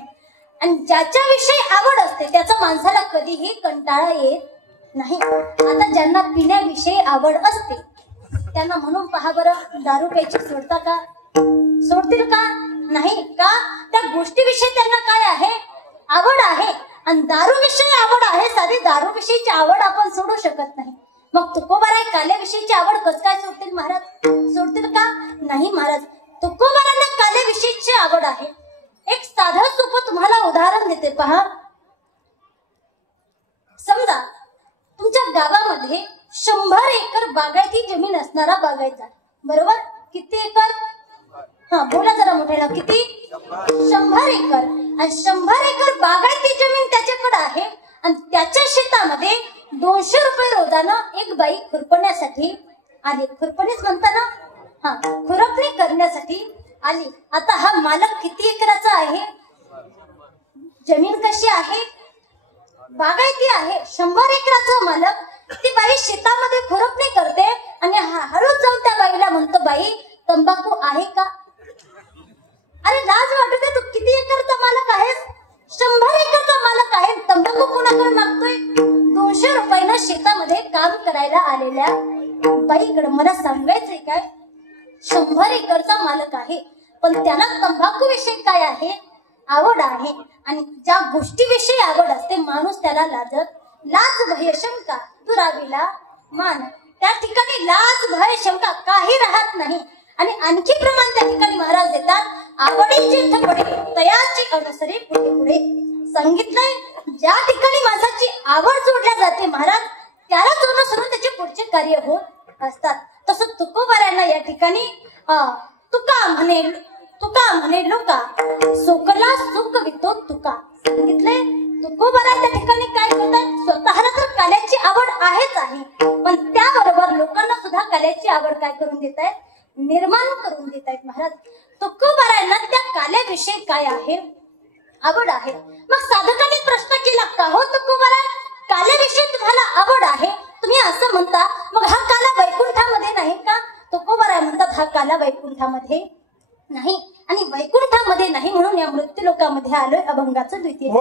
आणि ज्याच्याविषयी आवड असते त्याचा माणसाला कधीही कंटाळा येत नाही. आता ज्यांना पिण्याविषयी आवड असते त्यांना म्हणून पहा बरं, दारू प्यायची सोडता का? सोडतील का? नाही. का? त्या गोष्टीविषयी त्यांना काय आहे? आवड आहे. आणि दारूविषयी आवड आहे. साधी दारूविषयीची आवड आपण सोडू शकत नाही. मग तुकोबाराय काल्याविषयीची आवड कसं काय सोडतील महाराज? सोडतील का? नाही महाराज. तुकोबारांना काल्याविषयीची आवड आहे. एक साधं सोपं तुम्हाला उदाहरण देते पहा. समजा तुमच्या गावामध्ये 100 एकर बागायती जमीन असणारा बागायतदार, बरोबर? किती एकर? बोला जरा मोठ्याला. किती? 100 एकर. आणि 100 एकर बागायती जमीन त्याच्याकडे आहे आणि त्याच्या शेतामध्ये 200 रुपये रोजानं एक बाई खुरपण्यासाठी आली. खुरपणीच म्हणता ना? खुरपणी करण्यासाठी आली. आता हा मालक किती एकराचा आहे? जमीन कशी आहे? बागायती आहे. 100 एकराचा मालक. ती बाई शेतामध्ये खुरपणी करते आणि हळूच जाऊन त्या बाईला म्हणतो, बाई तंबाखू आहे का? अरे लाज वाटत आहे, तू किती एकरचा मालक आहेस? 100 एकरचा मालक आहे. तंबाखू कोणाकडे मागतोय? 200 रुपयानं शेतामध्ये काम करायला आलेल्या बाईकडे. मला सांगायचंय काय, 100 एकरचा मालक आहे पण त्याला तंबाखू विषयी काय आहे? आवड आहे. आणि ज्या गोष्टीविषयी आवड असते माणूस त्याला लाजत, लाज भय शंका दुरावीला मान. त्या ठिकाणी लाज भय शंका काही राहत नाही. आणि आणखी प्रमाण त्या ठिकाणी महाराज देतात, आवडीचे ठपडे तयाची अनुसरे पुढे पुढे. सांगितलंय ज्या ठिकाणी माणसाची आवड जोडल्या जाते महाराज त्यालाच अनुसरून त्याचे पुढचे कार्य होत असतात. तसं तुकोबारांना या ठिकाणी तुका म्हणे लोका सुखला सुख वितो तुका. सांगितलंय तुकोबारा त्या ठिकाणी काय करतात? स्वतःला तर काल्याची आवड आहेच आहे, पण त्याबरोबर लोकांना सुद्धा काल्याची आवड काय करून देत आहेत? निर्माण करून देत आहेत महाराज. तुकोबारांना त्या काल्याविषयी काय आहे? आवड आहे. मग साधकांनी प्रश्न केला, का हो तुकोबारा काल्याविषयी तुम्हाला आवड आहे, तुम्ही असं म्हणता, मग हा काला वैकुंठामध्ये नाही का? तुकोबारा म्हणतात, हा काला वैकुंठामध्ये नाही. आणि वैकुंठामध्ये नाही म्हणून या मृत्यू मृत्यूलोकामध्ये आलोय अभंगाचं द्वितीय.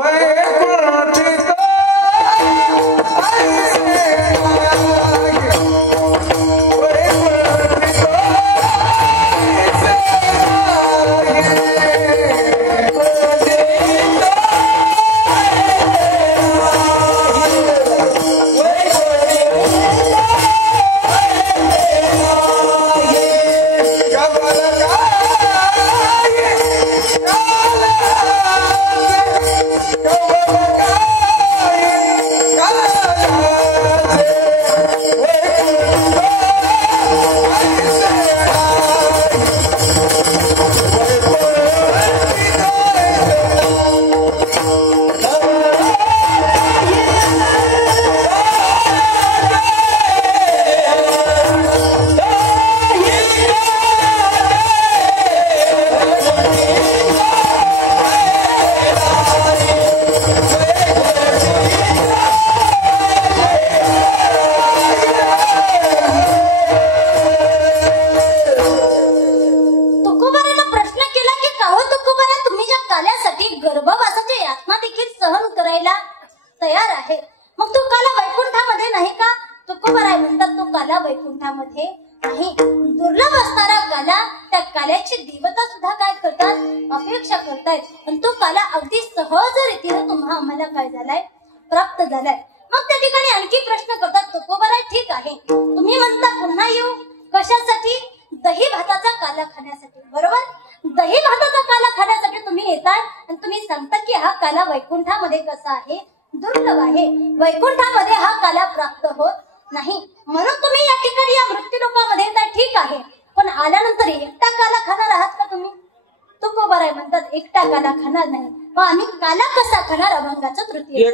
वैकुंठामध्ये नाही. दुर्लभ असणारा काला, त्या काल्याची देवता सुद्धा काय करतात, अपेक्षा करतायत. आणि तो काला अगदी सहज रीतीने तुम्हा आम्हाला काय झालाय, प्राप्त झालाय. मग त्या ठिकाणी आणखी प्रश्न करतात, तुकोबाराय ठीक आहे, तुम्ही म्हणता पुन्हा येऊ कशासाठी, दही भाताचा काला खाण्यासाठी, बरोबर. दही भाताचा काला खाण्यासाठी तुम्ही येताय आणि तुम्ही सांगता की हा काला वैकुंठामध्ये कसा आहे, दुर्लभ आहे, वैकुंठामध्ये हा काला प्राप्त होत नाही, म्हणून तुम्ही या ठिकाणी या मृत्यूलोकामध्ये येताय ठीक आहे. पण आल्यानंतर एकटा काला खाणार आहात का तुम्ही. तुकोबाराय म्हणतात एकटा काला खाणार नाही, मग आम्ही काला कसा खाणार, अभंगाचं तृतीय.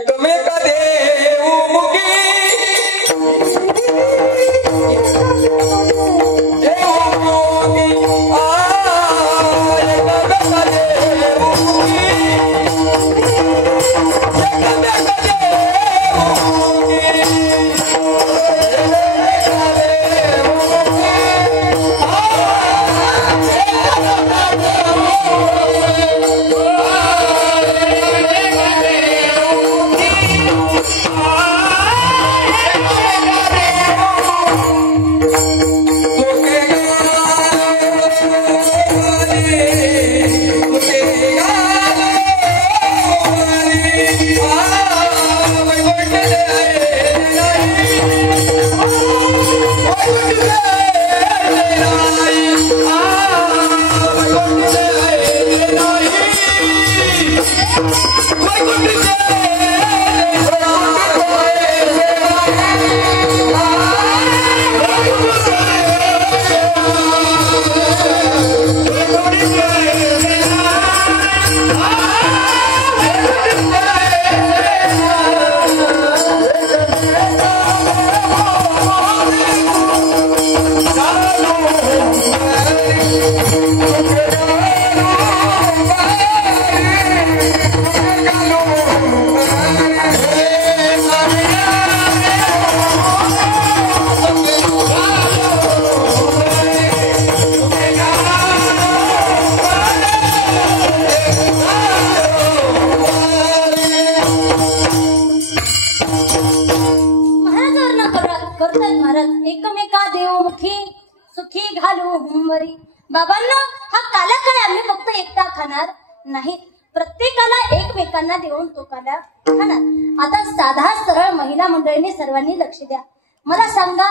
बाबांना हा काला काय आम्ही फक्त एकटा खाणार नाही, प्रत्येकाला एकमेकांना देऊन तो काला खाणार. आता साधा सरळ महिला मंडळीने सर्वांनी लक्ष द्या. मला सांगा,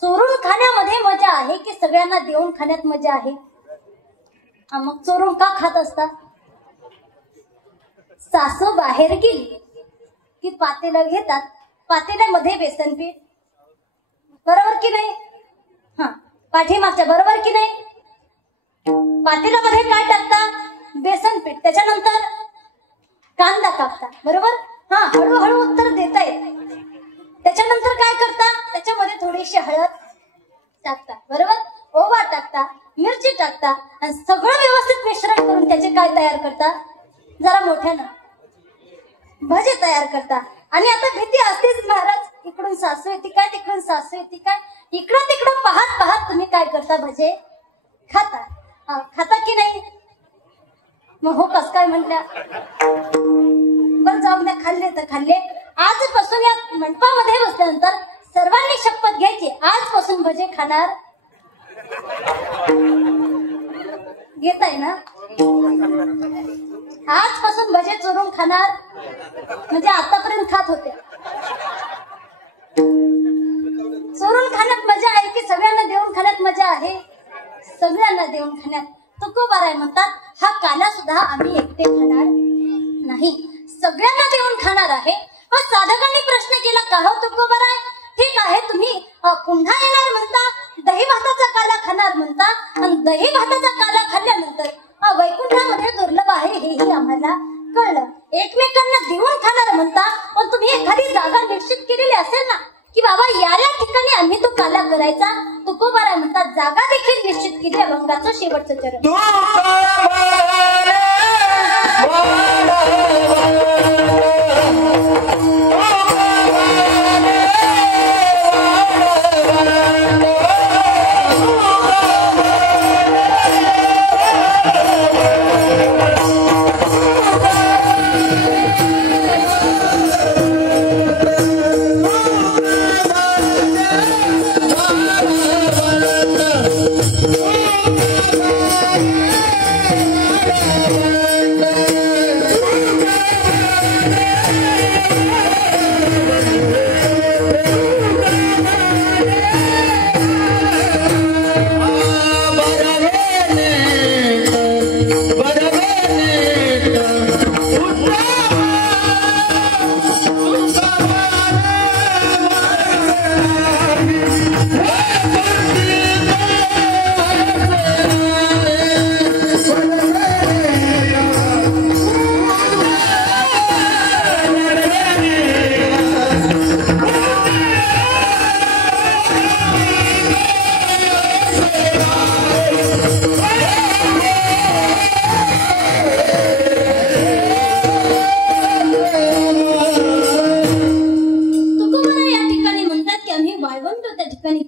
चोरून खाण्यामध्ये मजा आहे की सगळ्यांना देऊन खाण्यात मजा आहे. मग चोरून का खात असता. सासू बाहेर गेली की पातेलं घेतात, पातेल्यामध्ये बेसन पीठ, बरोबर की नाही. पाठीमागच्या, बरोबर की नाही. पातेल्यामध्ये काय टाकता, बेसन पीठ, त्याच्यानंतर कांदा कापता, बरोबर. हळूहळू उत्तर देता येत. त्याच्यानंतर काय करता, त्याच्यामध्ये थोडीशी हळद टाकता, बरोबर, ओवा टाकता, मिरची टाकता आणि सगळं व्यवस्थित मिश्रण करून त्याचे काय तयार करता, जरा मोठ्यानं भजे तयार करता. आणि आता भीती असतेच महाराज, इकडून सासू येते काय, तिकडून सासू येते काय, इकडं तिकडं पाहत पाहत तुम्ही काय करता, भजे खाता. खाता की नाही. मग हो कस काय म्हटल्या? बरं जाऊ द्या, खाल्ले तर खाल्ले. आजपासून या मंडपामध्ये बसल्यानंतर सर्वांनी शपथ घ्यायची, आजपासून भजे खाणार. घेताय ना? आजपासून भजे चोरून खाणार. म्हणजे आतापर्यंत खात होते. चोरून खाण्यात मजा आहे की सगळ्यांना देऊन खाण्यात मजा आहे? सगळ्यांना देऊन खाण्यात. तुकोबाराय म्हणतात, हा काला सुद्धा आम्ही एकटे खाणार नाही, सगळ्यांना देऊन खाणार आहे. मग साधकांनी प्रश्न केला, का हो तुकोबाराय, ठीक आहे तुम्ही पुन्हा येणार म्हणता, दही भाताचा काला खाणार म्हणता, आणि दही भाताचा काला खाल्ल्यानंतर वैकुंठामध्ये दुर्लभ आहे हेही आम्हाला कळलं. एकमेकांना देऊन खाणार म्हणता, पण तुम्ही एखादी जागा निश्चित केलेली असेल ना, की बाबा या ठिकाणी आम्ही तो काला करायचा. तुकोबाराय म्हणतात, जागा देखील निश्चित केली. अभंगाचं शेवटचं चरण.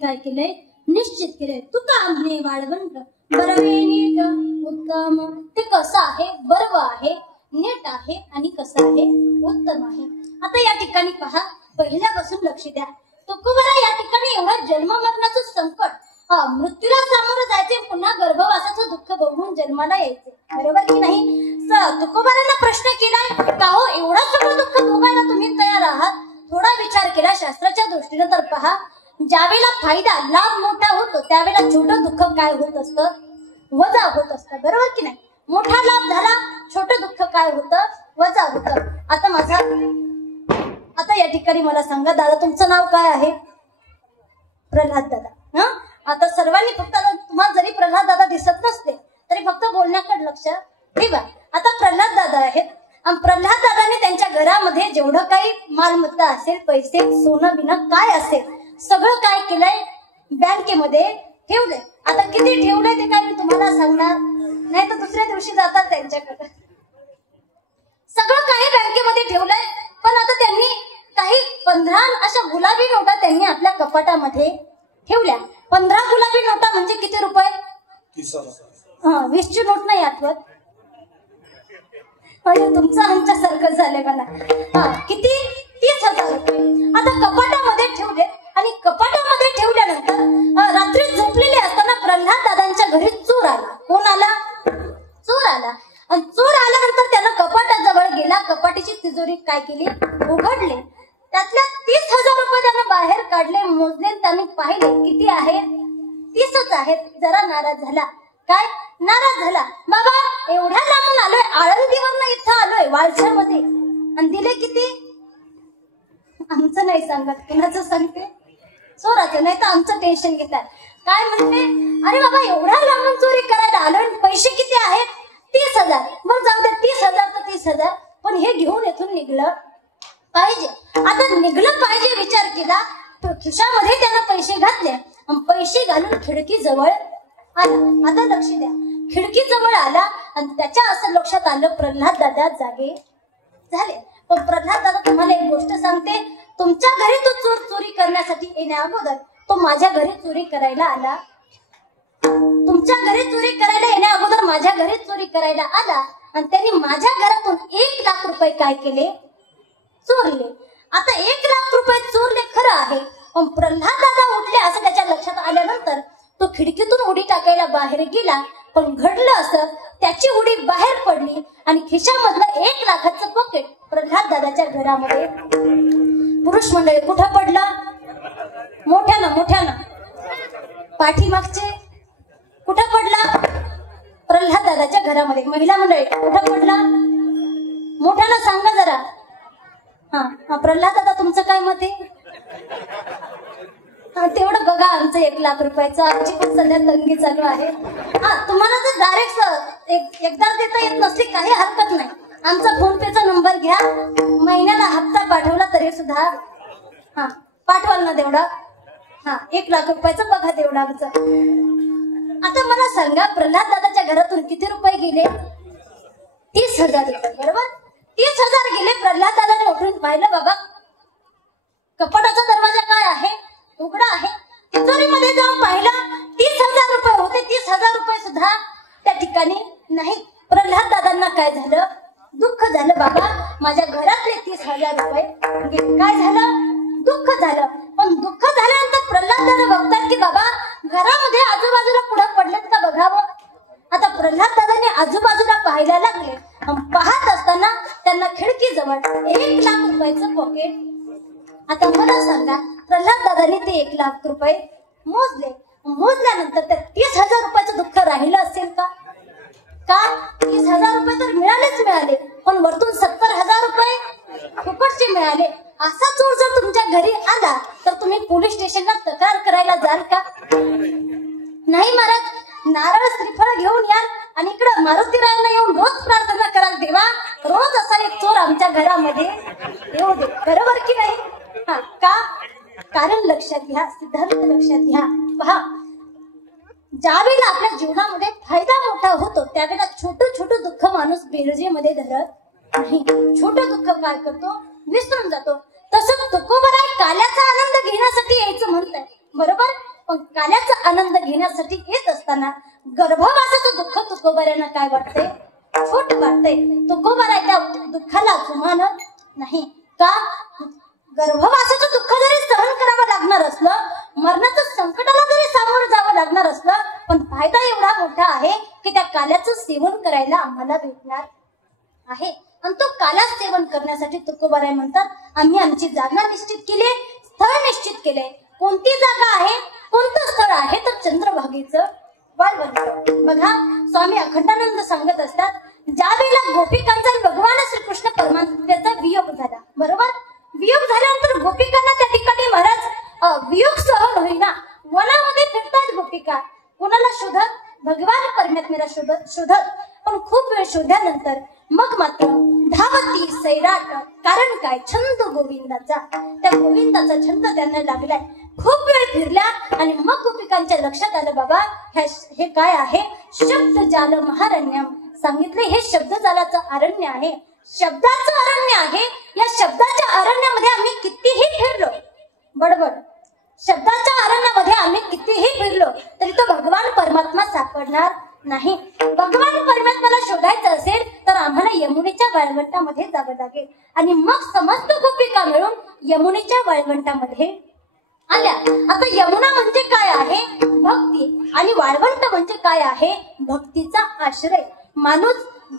काय केलंय? निश्चित केलंय. तुका आम्ही वाळवंट बरवे नीट उत्तम. ते कसं आहे? बरव आहे, नीट आहे आणि कसं आहे? उत्तम आहे. आता या ठिकाणी पहा, पहिल्यापासून लक्ष द्या. तुकोबारा या ठिकाणी एवढं जन्म मरणाचं संकट, मृत्यूला सामोरं जायचे, पुन्हा गर्भवासाचं दुःख बघून जन्माला यायचे, बरोबर की नाही? तुकोबारांना प्रश्न केलाय, का हो एवढं सगळं दुःख भोगायला तुम्ही तयार आहात? थोडा विचार केला शास्त्राच्या दृष्टीने तर पहा, ज्यावेळेला फायदा लाभ मोठा होतो त्यावेळेला छोटं दुःख काय होत असतं? वजा होत असतं, बरोबर की नाही? मोठा लाभ झाला, छोटं दुःख काय होतं? वजा होतं. आता या ठिकाणी मला सांगा, दादा तुमचं नाव काय आहे? प्रल्हाद दादा. आता सर्वांनी फक्त, तुम्हाला जरी प्रल्हाद दादा दिसत नसते तरी फक्त बोलण्याकडे लक्ष ठेवा. आता प्रल्हाद दादा आहेत, आणि प्रल्हाद दादाने त्यांच्या घरामध्ये जेवढं काही मालमत्ता असेल, पैसे, सोनं बिनं काय असेल, सगळं काय केलंय? बँकेमध्ये ठेवलंय. आता किती ठेवलंय ते काय मी तुम्हाला सांगणार नाही, तर दुसऱ्या दिवशी जातात त्यांच्याकडे. सगळं काही बँकेमध्ये ठेवलंय, पण आता त्यांनी काही 15 अशा गुलाबी नोटा त्यांनी आपल्या कपाटामध्ये ठेवल्या. 15 गुलाबी नोटा म्हणजे किती रुपये? 20 ची नोट नाही आठवत. तुमचं आमच्यासारखं झालंय मला. किती? 30,000 रुपये. आता कपाटामध्ये ठेवले, आणि कपाटामध्ये ठेवल्यानंतर रात्री झोपलेले असताना प्रल्हाद दादांच्या घरी चोर आला. कोण आला? चोर आला. आणि चोर आल्यानंतर त्यानं कपाटाजवळ गेला, कपाटीची तिजोरी काय केली? उघडली. त्यातल्या 30,000 रुपये त्यानं बाहेर काढले, मोजले, त्याने पाहिले किती आहेत? 30च आहेत. जरा नाराज झाला. काय? नाराज झाला. बाबा एवढ्या लांबून आलोय, आळंदीवरनं इथं आलोय वाळशामध्ये, आणि दिले किती? आमचं नाही सांगत, कुणाचं सांगते? चोराचं. नाही तर आमचं टेन्शन घेतात. काय म्हणते? अरे बाबा एवढ्या लांबून चोरी करायला आलोय, पैसे किती आहेत? 30,000. मग जाऊ दे, 30,000 तर 30,000, पण हे घेऊन इथून निघलं पाहिजे. आता निघलं पाहिजे विचार केला, खिशामध्ये त्यानं पैसे घातले, आणि पैसे घालून खिडकी जवळ आला. आता लक्ष द्या, खिडकी जवळ आला, आणि त्याच्या असं लक्षात आलं प्रल्हाद दादा जागे झाले. पण प्रल्हाद दादा, तुम्हाला एक गोष्ट सांगते, तुमच्या घरी तो चोर चोरी करण्यासाठी येण्या अगोदर तो माझ्या घरी चोरी करायला आला. तुमच्या घरी चोरी करायला येण्या अगोदर माझ्या घरी चोरी करायला आला, आणि त्यांनी माझ्या घरातून 1 लाख रुपये काय केले, चोरले. आता 1 लाख रुपये चोरले खरं आहे, पण प्रल्हाद दादा उठले असं त्याच्या लक्षात आल्यानंतर तो खिडकीतून उडी टाकायला बाहेर गेला. पण घडलं असं, त्याची उडी बाहेर पडली आणि खिशामधलं 1 लाखाचं पॉकेट प्रल्हाद दादाच्या घरामध्ये. पुरुष मंडळी कुठं पडलं, मोठ्यानं मोठ्यानं. पाठीमागचे कुठं पडला, प्रल्हाद दादाच्या घरामध्ये. महिला मंडळी कुठं पडला, मोठ्यानं सांगा जरा. हा प्रल्हाद दादा तुमचं काय मत आहे? तेवढं बघा, आमचं 1 लाख रुपयाचं. आमची पण सध्या तंगी चालू आहे. तुम्हाला जर डायरेक्ट एकदा देता येत नसली काही हरकत नाही, आमचा फोन पेचा नंबर घ्या. महिन्याला हप्ता पाठवला तरी सुद्धा पाठवाल ना तेवढा. 1 लाख रुपयाचं बघा तेवढा. आता मला सांगा, प्रल्हाद दादाच्या घरातून किती रुपये गेले? 30,000 रुपये. बरोबर, 30,000 गेले. प्रल्हाद दादाने उठून पाहिलं, बाबा कपाटाचा दरवाजा काय आहे, उघडा आहे. तिजोरीमध्ये जाऊन पाहिला, 30,000 रुपये होते. 30,000 रुपये सुद्धा त्या ठिकाणी नाही. प्रल्हाद दादांना काय झालं, दुःख झालं. बाबा माझ्या घरातले 30,000 रुपये काय झालं, दुःख झालं. पण दुःख झाल्यानंतर प्रल्हाद दादा बघतात की बाबा घरामध्ये आजूबाजूला पुढं पडलेत का बघावं. आता प्रल्हाद दादाने आजूबाजूला पाहायला लागले. पाहत असताना त्यांना खिडकीजवळ 1 लाख रुपयाचं पॉकेट. आता मला सांगा, प्रल्हाद दादाने ते 1 लाख रुपये मोजले. मोजल्यानंतर त्या 30,000 रुपयाचं दुःख राहिलं असेल का? 30,000 रुपये तर मिळालेच मिळाले, पण वरतून 70,000 रुपये फुकटचे मिळाले. असा चोर जर तुमच्या घरी आला तर तुम्ही पोलीस स्टेशनला तक्रार करायला जाल का? नाही महाराज, नारळ श्रीफळ घेऊन याल आणि इकडं मारुतीरायांना येऊन रोज प्रार्थना कराल, देवा रोज असा एक चोर आमच्या घरामध्ये येऊ दे. बरोबर की नाही? का? कारण लक्षात घ्या, सिद्धांत लक्षात घ्या. पहा, ज्यावेळेला आपल्या जीवनामध्ये फायदा मोठा होतो त्यावेळेला छोटं छोटं दुःख माणूस बेरजेमध्ये धरत नाही. छोटं दुःख काय करतो, विसरून जातो. तसं तुकोबराय काल्याचा आनंद घेण्यासाठी यायचं म्हणताय, बरोबर. पण काल्याचा आनंद घेण्यासाठी येत असताना गर्भवासाचं दुःख तुकोबऱ्यांना काय वाटतंय, छोट वाटतंय. तुकोबराय त्या दुःखाला जुमानत नाही. का? गर्भवासाचं दुःख जरी सहन करावं लागणार असलं, मरणाचं संकटाला जरी सामोरं जावं लागणार असलं, पण फायदा एवढा मोठा आहे की त्या काल्याचं सेवन करायला आम्हाला भेटणार आहे. आणि तो काला सेवन करण्यासाठी तुकोबाराय म्हणतात, आम्ही आमची जागा निश्चित केली, स्थळ निश्चित केले. कोणती जागा आहे, कोणतं स्थळ आहे, तर चंद्रभागेचं वाळवंट. बघा, स्वामी अखंडानंद सांगत असतात, ज्या वेळेला गोपिकांचा भगवान श्रीकृष्ण परमात्म्याचा वियोग झाला, बरोबर. वियोग झाल्यानंतर गोपिकांना त्या ठिकाणी महाराज वियोग सहन होईना. वनामध्ये फिरतात गोपिका, कोणाला शोधत, भगवान परमात्म्याला शोधत. पण खूप वेळ शोधल्यानंतर मग मात्र धावती सैराट. कारण काय, छंद गोविंदाचा. त्या गोविंदाचा छंद त्यांना लागलाय. खूप वेळ फिरल्या आणि मग गोपिकांच्या लक्षात आलं, बाबा हे काय आहे, शब्द जाल महारण्यम. सांगितले हे शब्द जालाचं अरण्य आहे, शब्दाचं अरण्य आहे. या शब्दाच्या अरण्यामध्ये आम्ही कितीही फिरलो, बडबड, शब्दाच्या अरण्यामध्ये आम्ही कितीही फिरलो तरी तो भगवान परमात्मा सापडणार नाही. भगवान परमात्म्याला शोधायचं असेल तर आम्हाला यमुनेच्या वाळवंटामध्ये जावं लागेल. आणि मग समस्त गोपिका मिळून यमुनेच्या वाळवंटामध्ये आल्या. आता यमुना म्हणजे काय आहे, भक्ती. आणि वाळवंट म्हणजे काय आहे, भक्तीचा आश्रय. माणूस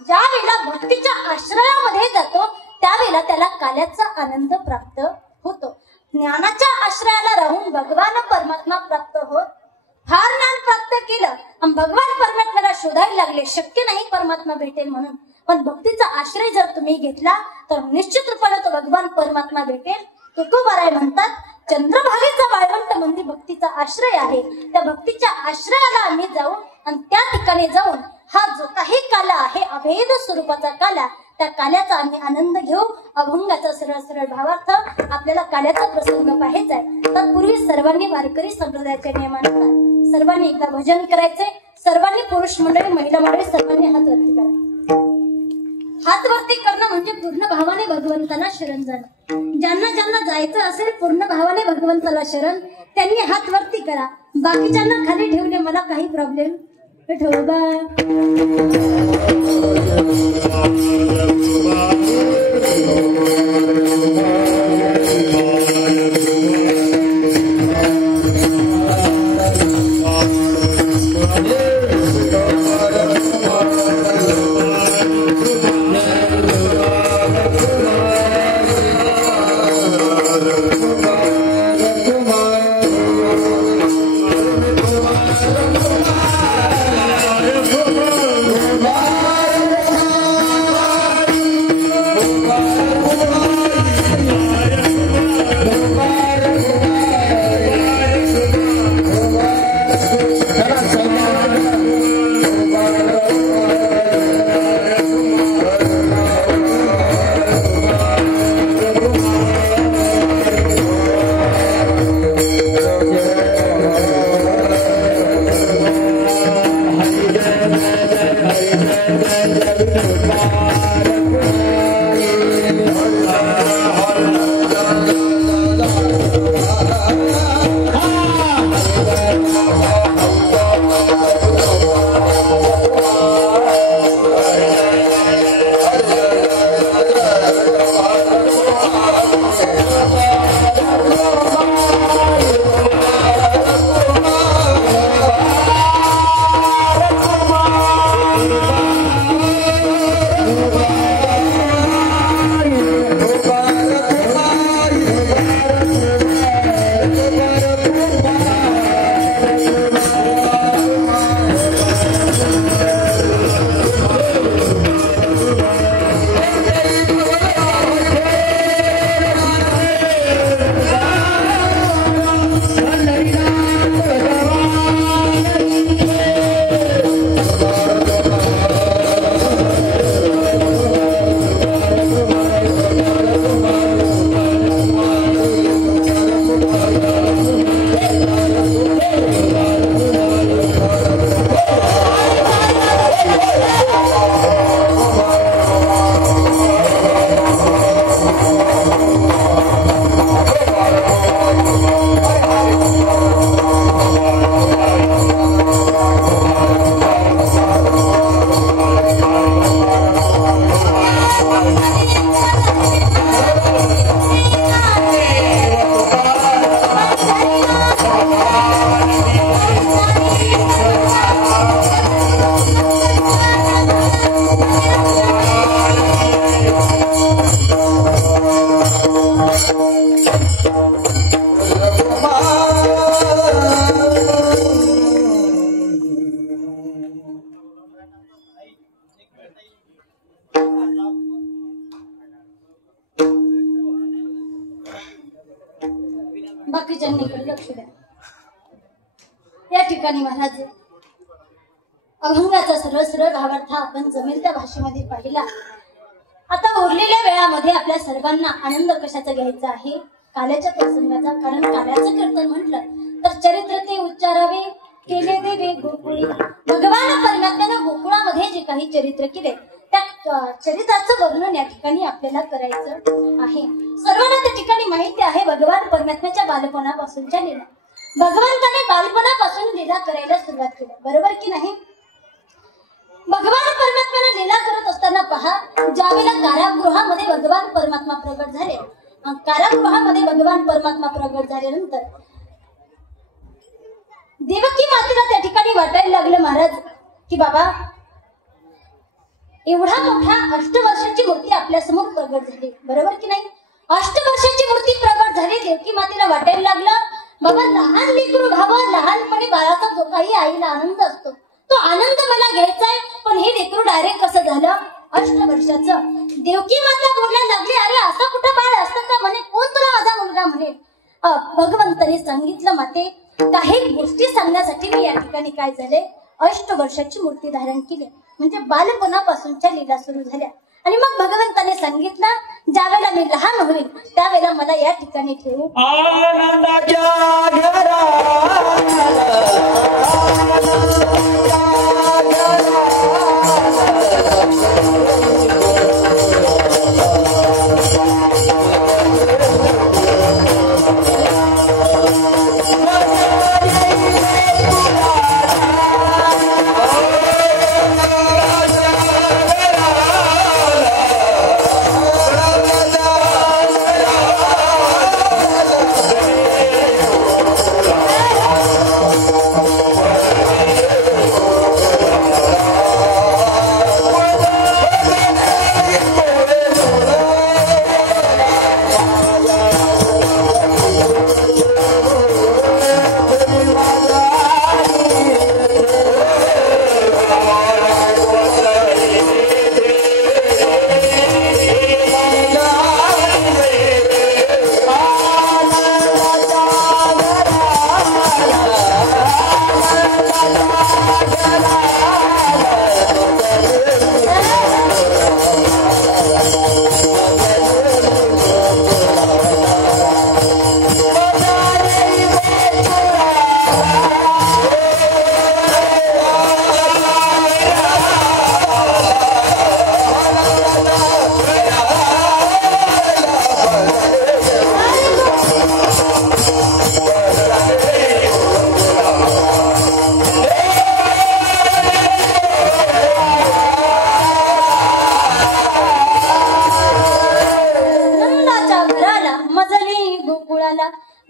ज्या वेळेला भक्तीच्या आश्रयामध्ये जातो त्यावेळेला त्याला काल्याचा आनंद प्राप्त होतो. ज्ञानाच्या आश्रयाला राहून भगवान परमात्मा प्राप्त होत. फार ज्ञान प्राप्त केलं आणि भगवान परमात्म्याला शोधायला लागले, शक्य नाही परमात्मा भेटेल म्हणून. पण भक्तीचा आश्रय जर तुम्ही घेतला तर निश्चित रूपाने तो भगवान परमात्मा भेटेल. तुकोबाराय म्हणतात, चंद्रभागेचा वाळवंट म्हणजे भक्तीचा आश्रय आहे. त्या भक्तीच्या आश्रयाला आम्ही जाऊ आणि त्या ठिकाणी जाऊन हा जो काही काला आहे, अभेद स्वरूपाचा काला, त्या काल्याचा आम्ही आनंद घेऊ. अभंगाचा सरळ सरळ भावार्थ आपल्याला काल्याचा प्रसंग पाहायचा आहे. तर पूर्वी सर्वांनी वारकरी संप्रदायाच्या नियमानुसार सर्वांनी एकदा भजन करायचे. सर्वांनी, पुरुष मंडळी, महिला मंडळी, सर्वांनी हात वरती करा. हात वरती करणं म्हणजे पूर्ण भावाने भगवंताला शरण जाणं. ज्यांना ज्यांना जायचं असेल पूर्ण भावाने भगवंताला शरण, त्यांनी हात वरती करा. बाकीच्यांना खाली ठेवले मला काही प्रॉब्लेम विठोबा बाकीच्यांकडे लक्ष द्या. या ठिकाणी महाराज अभंगाचा सरळ सरळ भावार्थ आपण जमेल त्या भाषेमध्ये पाहिला. आता उरलेल्या वेळामध्ये आपल्या सर्वांना आनंद कशाचा घ्यायचा आहे? काल्याच्या प्रसंगाचा. कारण काल्याचं कीर्तन म्हटलं तर चरित्र ते उच्चारावे केले देवे गोकुळी. भगवान परमात्म्यानं गोकुळामध्ये जे काही चरित्र केले त्या चरित्राचं वर्णन या ठिकाणी आपल्याला करायचं आहे. सर्वांना त्या ठिकाणी माहिती आहे भगवान परमात्म्याच्या बालपणापासूनच्या लीला. भगवंताने बालपणापासून लीला करायला सुरुवात केली, बरोबर की नाही? भगवान परमात्म्याने लीला करत असताना पहा, ज्यावेळेला कारागृहामध्ये भगवान परमात्मा प्रगट झाले, कारागृहामध्ये भगवान परमात्मा प्रगट झाल्यानंतर देवकी मातेला त्या ठिकाणी वाटायला लागलं महाराज की बाबा एवढा मोठा अष्टवर्षाची मूर्ती आपल्या समोर प्रगट झाली, बरोबर की नाही? अष्टवर्षाची मूर्ती प्रगट झाली. देवकी मातेला वाटायला लागलं बाबा लहान लेकरू भावा, लहानपणी बाळाचा जो काही आईला आनंद असतो तो आनंद मला घ्यायचाय, पण हे लेकरू डायरेक्ट कसं झालं? 8 वर्षाचं. देवकी माता बोलायला लागली अरे असं कुठं बाळ असतं का? म्हणे कोण तुला माझा मुलगा म्हणेल? भगवंताने सांगितलं माते काही गोष्टी सांगण्यासाठी मी या ठिकाणी काय झाले 8 वर्षाची मूर्ती धारण केली. म्हणजे बालपणापासूनच्या लीला सुरू झाल्या. आणि मग भगवंताने सांगितलं ज्यावेळेला मी लहान होईल त्यावेळेला मला या ठिकाणी ठेवू.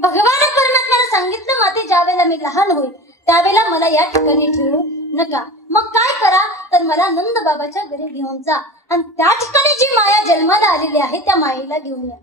भगवान परमात्म्याने सांगितलं, माते ज्या वेळेला मी लहान होईल त्यावेळेला मला या ठिकाणी ठेवू नका. मग काय करा तर मला नंद बाबाच्या घरी घेऊन जा आणि त्या ठिकाणी जी माया जन्माला आलेली आहे त्या मायेला घेऊन या.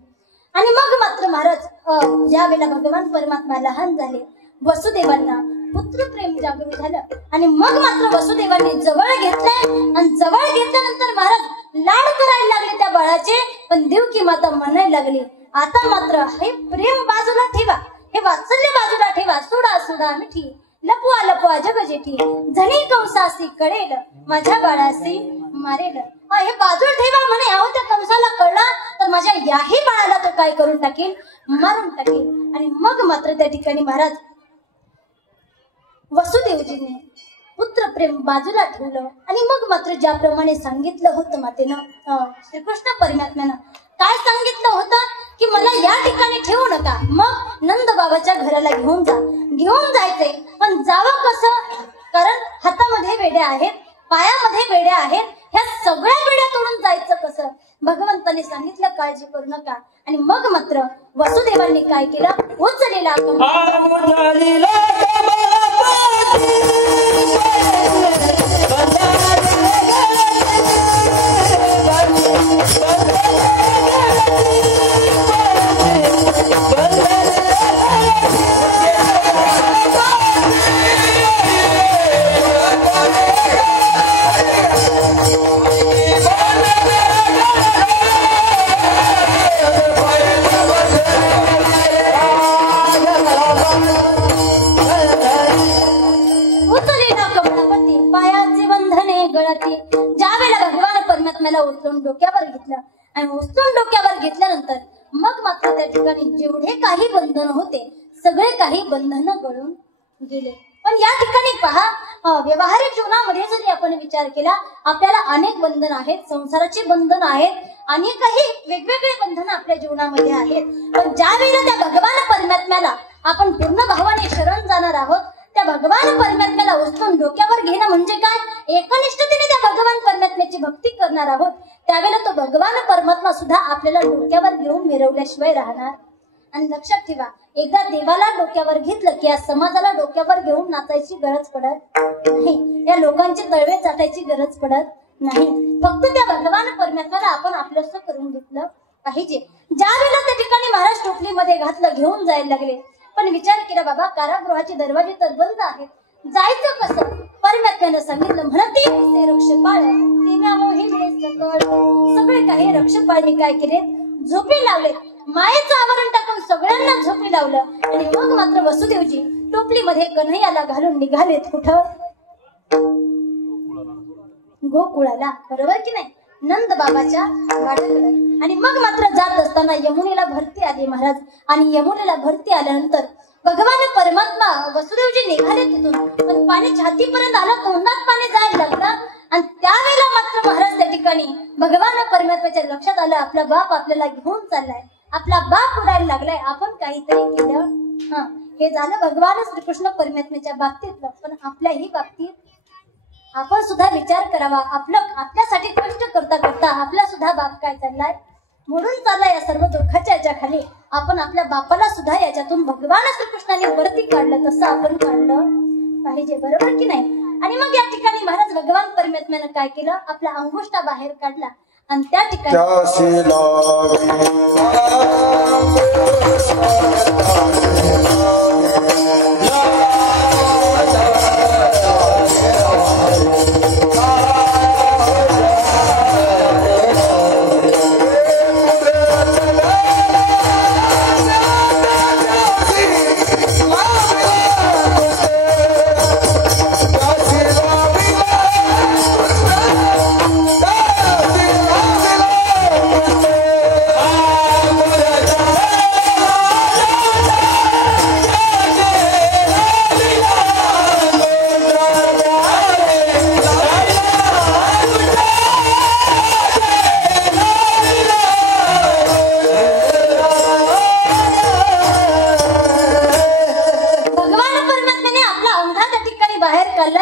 आणि मग मात्र महाराज ज्या वेळेला भगवान परमात्मा लहान झाले, वसुदेवांना पुत्र प्रेम जागृत झालं आणि मग मात्र वसुदेवांनी जवळ घेतलंय आणि जवळ घेतल्यानंतर महाराज लाड करायला लागले त्या बाळाचे. पण देवकी माता म्हणायला लागली, आता मात्र हे प्रेम बाजूला ठेवा, हे वात्सल्य बाजूला ठेवा, सोडा सोडा मिठी, लपवा लपवा जग जेठी, झणी कंसासी कळेल माझ्या बाळासी मारेल. हे बाजूला ठेवा म्हणे. अहो त्या कंसाला कळला तर माझ्या याही बाळाला तो काय करून टाकेल, मारून टाकेल. आणि मग मात्र त्या ठिकाणी महाराज वसुदेवजीने पुत्र प्रेम बाजूला ठेवलं आणि मग मात्र ज्याप्रमाणे सांगितलं होतं मातेनं, श्रीकृष्ण परमात्म्यानं काय सांगितलं होतं की मला या ठिकाणी ठेवू नका, मग नंद बाबाच्या घराला घेऊन जा. घेऊन जायचंय पण जावं कसं, कारण हातामध्ये बेड्या आहेत, पायामध्ये बेड्या आहेत, ह्या सगळ्या बेड्या तोडून जायचं कसं. भगवंताने सांगितलं काळजी करू नका. आणि मग मात्र वसुदेवांनी काय केलं, उचलेला उचलून डोक्यावर घेतलं आणि उचलून डोक्यावर घेतल्यानंतर मग मात्र त्या ठिकाणी जेवढे काही बंधन होते सगळे काही बंधन गळून गेले. पण या ठिकाणी पहा, व्यवहारिक जीवनामध्ये जरी आपण विचार केला आपल्याला अनेक बंधन आहेत, संसाराचे बंधन आहेत, अनेकही वेगवेगळे बंधन आपल्या जीवनामध्ये आहेत. पण ज्या वेळेला त्या भगवान परमात्म्याला आपण पूर्ण भावाने शरण जाणार आहोत, त्या भगवान परमात्म्याला उचलून डोक्यावर घेणं म्हणजे काय, एकनिष्ठतेने त्या भगवान परमात्म्याची भक्ती करणार आहोत, त्यावेळेला तो भगवान परमात्मा सुद्धा आपल्याला डोक्यावर घेऊन मिरवल्याशिवाय राहणार. आणि लक्षात ठेवा, एकदा देवाला डोक्यावर घेतलं की या समाजाला डोक्यावर घेऊन नाचायची गरज पडत नाही, या लोकांचे तळवे चाटायची गरज पडत नाही. फक्त त्या भगवान परमात्म्याला आपण आपलंसं करून घेतलं पाहिजे. ज्या वेळेला त्या ठिकाणी महाराज टोपलीमध्ये घातलं, घेऊन जायला लागले. पण विचार केला, बाबा कारागृहाचे दरवाजे तर बंद आहेत, जायचं कसं. परमात्म्यानं सांगितलं, म्हणते रक्षपाळ तेव्हा मोहिनी सकळ. सगळे काही रक्षपाळनी काय केले, झोपी लावले, मायेचं आवरण टाकून सगळ्यांना झोपी लावलं. आणि मग मात्र वसुदेवजी टोपलीमध्ये कन्हैयाला घालून निघालेत कुठं, गोकुळाला, बरोबर की नाही, नंद बाबाच्या वाड्याकडे. आणि मग मात्र जात असताना यमुनेला भरती आली महाराज. आणि यमुनेला भरती आल्यानंतर भगवान परमात्मा वसुदेवजी निघाले तिथून, पण पाणी छातीपर्यंत आलं, तोंडात पाणी जायला लागलं. आणि त्यावेळेला मात्र महाराज त्या ठिकाणी भगवान परमात्म्याच्या लक्षात आलं, आपला बाप आपल्याला घेऊन चाललाय, आपला बाप उडायला लागलाय, आपण काहीतरी केलं. हे झालं भगवान श्रीकृष्ण परमात्म्याच्या बाबतीतलं. पण आपल्याही बाबतीत आपण सुद्धा विचार करावा, आपल्यासाठी कष्ट करता करता आपला सुद्धा बाप काय चाललाय, म्हणून चाललाय. या सर्व दुःखाच्या याच्या खाली आपण आपल्या बापाला सुद्धा याच्यातून भगवान श्रीकृष्णाने वरती काढलं, तसं आपण काढलं पाहिजे, बरोबर की नाही. आणि मग या ठिकाणी महाराज भगवान परमात्म्यानं काय केलं, आपला अंगुष्ठा बाहेर काढला आणि त्या ठिकाणी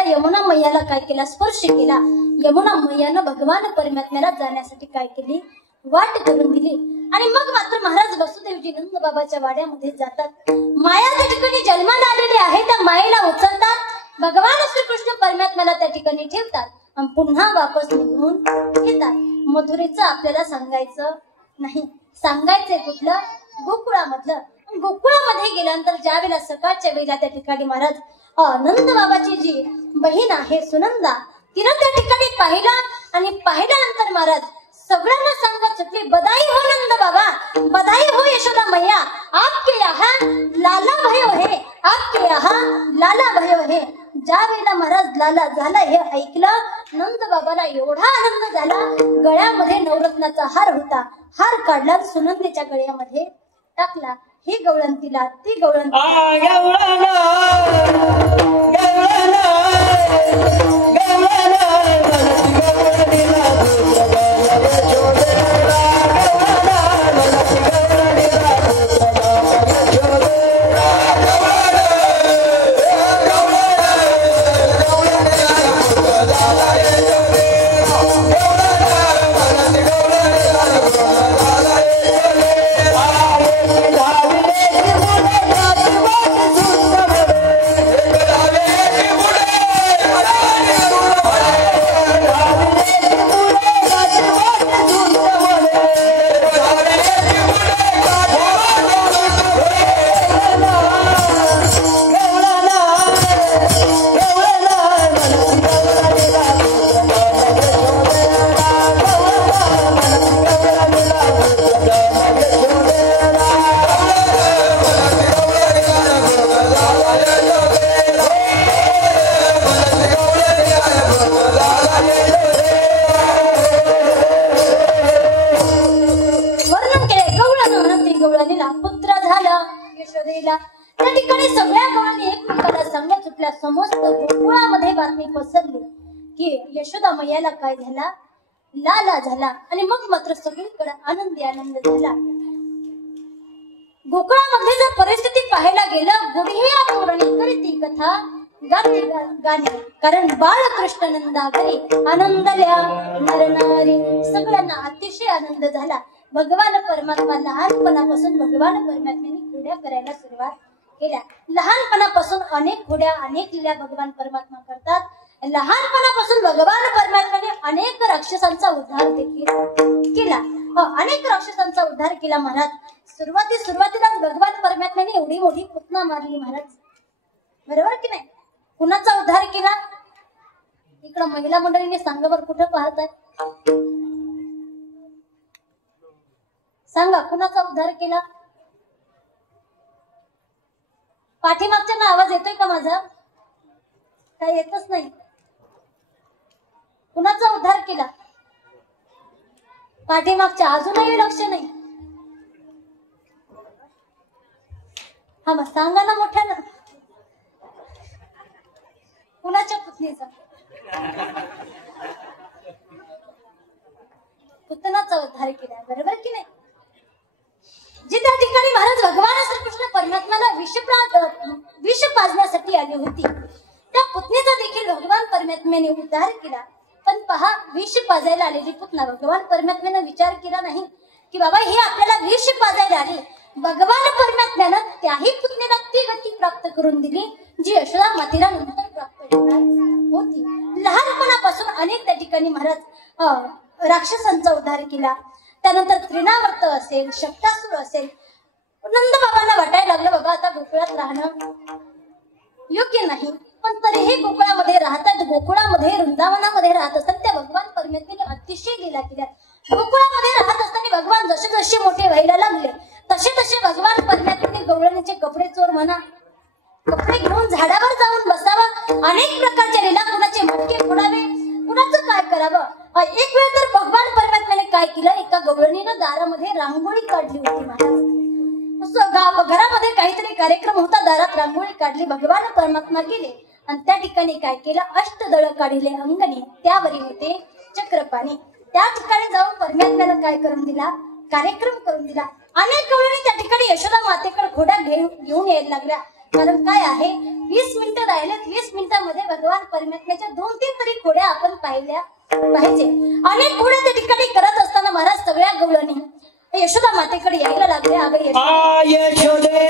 यमुना मैयाला काय केला, स्पर्श केला. यमुना मैयानं भगवान परमात्म्याला जाण्यासाठी काय केली, वाट करून दिली. आणि मग मात्र महाराज वसुदेवजी नंद बाबाच्या वाड्यामध्ये जातात. माया त्या ठिकाणी जन्माला आलेली आहे, त्या मायेला उचलतात, भगवान श्रीकृष्ण परमात्म्याला त्या ठिकाणी ठेवतात आणि पुन्हा वापस निघून येतात. मथुरेचं आपल्याला सांगायचं नाही, सांगायचंय कुठलं? गोकुळामधलं. गोकुळामध्ये गेल्यानंतर ज्या वेळेला सकाळच्या वेळेला त्या ठिकाणी महाराज नंद बाबाची जी बहीण आहे सुनंदा, तिनं त्या ठिकाणी पाहिलं आणि पाहिल्यानंतर महाराज सगळ्यांना सांगत सुटली, बधाई हो नंद बाबा, बधाई हो यशोदा मैया, आपके यहाँ लाला भयो है, आपके यहाँ लाला भयो है. ज्या वेळेला महाराज लाला झाला हे ऐकलं, नंद बाबाला एवढा आनंद झाला, गळ्यामध्ये नवरत्नाचा हार होता, हार काढला सुनंदेच्या गळ्यामध्ये टाकला. ही गवळण तिला, ती गवळण त्या ठिकाणी सगळ्या गवळणी एकमेकाला सांगत सुटल्या. समस्त गोकुळामध्ये बातमी पसरली की यशोदा मैयाला काय झाला, लाला झाला. आणि मग मात्र सगळीकडे आनंदी आनंद झाला. गोकुळामध्ये जर परिस्थिती पाहायला गेलं, गुढिया पौराणिक ती कथा गाणे, कारण बाळकृष्ण नंदा घरी आनंदल्या नरनारी. सगळ्यांना अतिशय आनंद झाला. भगवान परमात्मा लहानपणापासून भगवान परमात्म्याने घोड्या करायला सुरुवात केल्या. लहानपणापासून अनेक घोड्या, अनेक लीला भगवान परमात्मा करतात. लहानपणापासून भगवान परमात्म्याने अनेक राक्षसांचा उद्धार देखील केला. अनेक राक्षसांचा उद्धार केला महाराज. सुरुवातीलाच भगवान परमात्म्याने एवढी मोठी पुतना मारली महाराज, बरोबर की नाही? कुणाचा उद्धार केला? इकडं महिला मंडळीने सांगावर कुठं पाहताय? सांगा, कुणाचा उद्धार केला? पाठीमागच्या आवाज येतोय का माझा? काय येतच नाही. कुणाचा उद्धार केला? पाठीमागच्या अजूनही लक्ष नाही. हा मग सांगा ना मोठ्यानं. कुणाच्या पुतणीचा? पुतनाचा उद्धार केला, बरोबर की नाही? जी त्या ठिकाणी महाराज भगवान श्रीकृष्ण परमात्म्याला विष पाजण्यासाठी आली होती, त्या पुतणीचा देखील भगवान परमात्म्याने उद्धार केला. पण पहा, विष पाजायला आलेली पुतना, भगवान परमात्म्याने विचार केला नाही की बाबा ही आपल्याला विष पाजायला आली. भगवान परमात्म्यानं त्याही पुतणीला ती गती प्राप्त करून दिली जी यशोदा मातेला नंतर प्राप्त होणार होती. लहानपणापासून अनेक त्या ठिकाणी महाराज राक्षसांचा उद्धार केला. त्यानंतर त्रिनावर्त असेल, शक्तासूर असेल. नंद बाबांना वाटायला लागलं बाबा आता गोकुळात राहणं योग्य नाही, पण तरीही गोकुळामध्ये राहतात. गोकुळामध्ये वृंदावनामध्ये राहत असताना त्या भगवान परमात्म्याने अतिशय लीला केल्या. गोकुळामध्ये राहत असताना भगवान जसे जसे मोठे व्हायला लागले तसे तसे भगवान परमात्म्याने गवळणीचे कपडे चोर म्हणा, कपडे घेऊन झाडावर जाऊन बसावा, अनेक प्रकारच्या लीला, कुणाचे मटके फोडावे, कुणाचं काय करावं. एक वेळ तर भगवान परमात्म्याने काय केलं, एका गवळणीनं दारामध्ये रांगोळी काढली होती महाराज. घरामध्ये काहीतरी कार्यक्रम होता, दारात रांगोळी काढली. भगवान परमात्मा गेले आणि त्या ठिकाणी काय केलं, अष्टदळ काढले अंगणी, त्यावरी होते चक्रपाणी. त्या ठिकाणी जाऊन परमात्म्यानं काय करून दिला, कार्यक्रम करून दिला. अनेक गवळणी त्या ठिकाणी यशोदा मातेकडे घोडा घेऊन यायला लागल्या. कारण काय आहे, 20 मिनिटं राहिलेत, 20 मिनिटांमध्ये भगवान परमात्म्याच्या 2-3 तरी घोड्या आपण पाहिल्या पाहिजे. अनेक घोड्या त्या ठिकाणी करत असताना महाराज सगळ्या गवळणी यशोदा मातेकडे यायला लागले. अगं यशोदे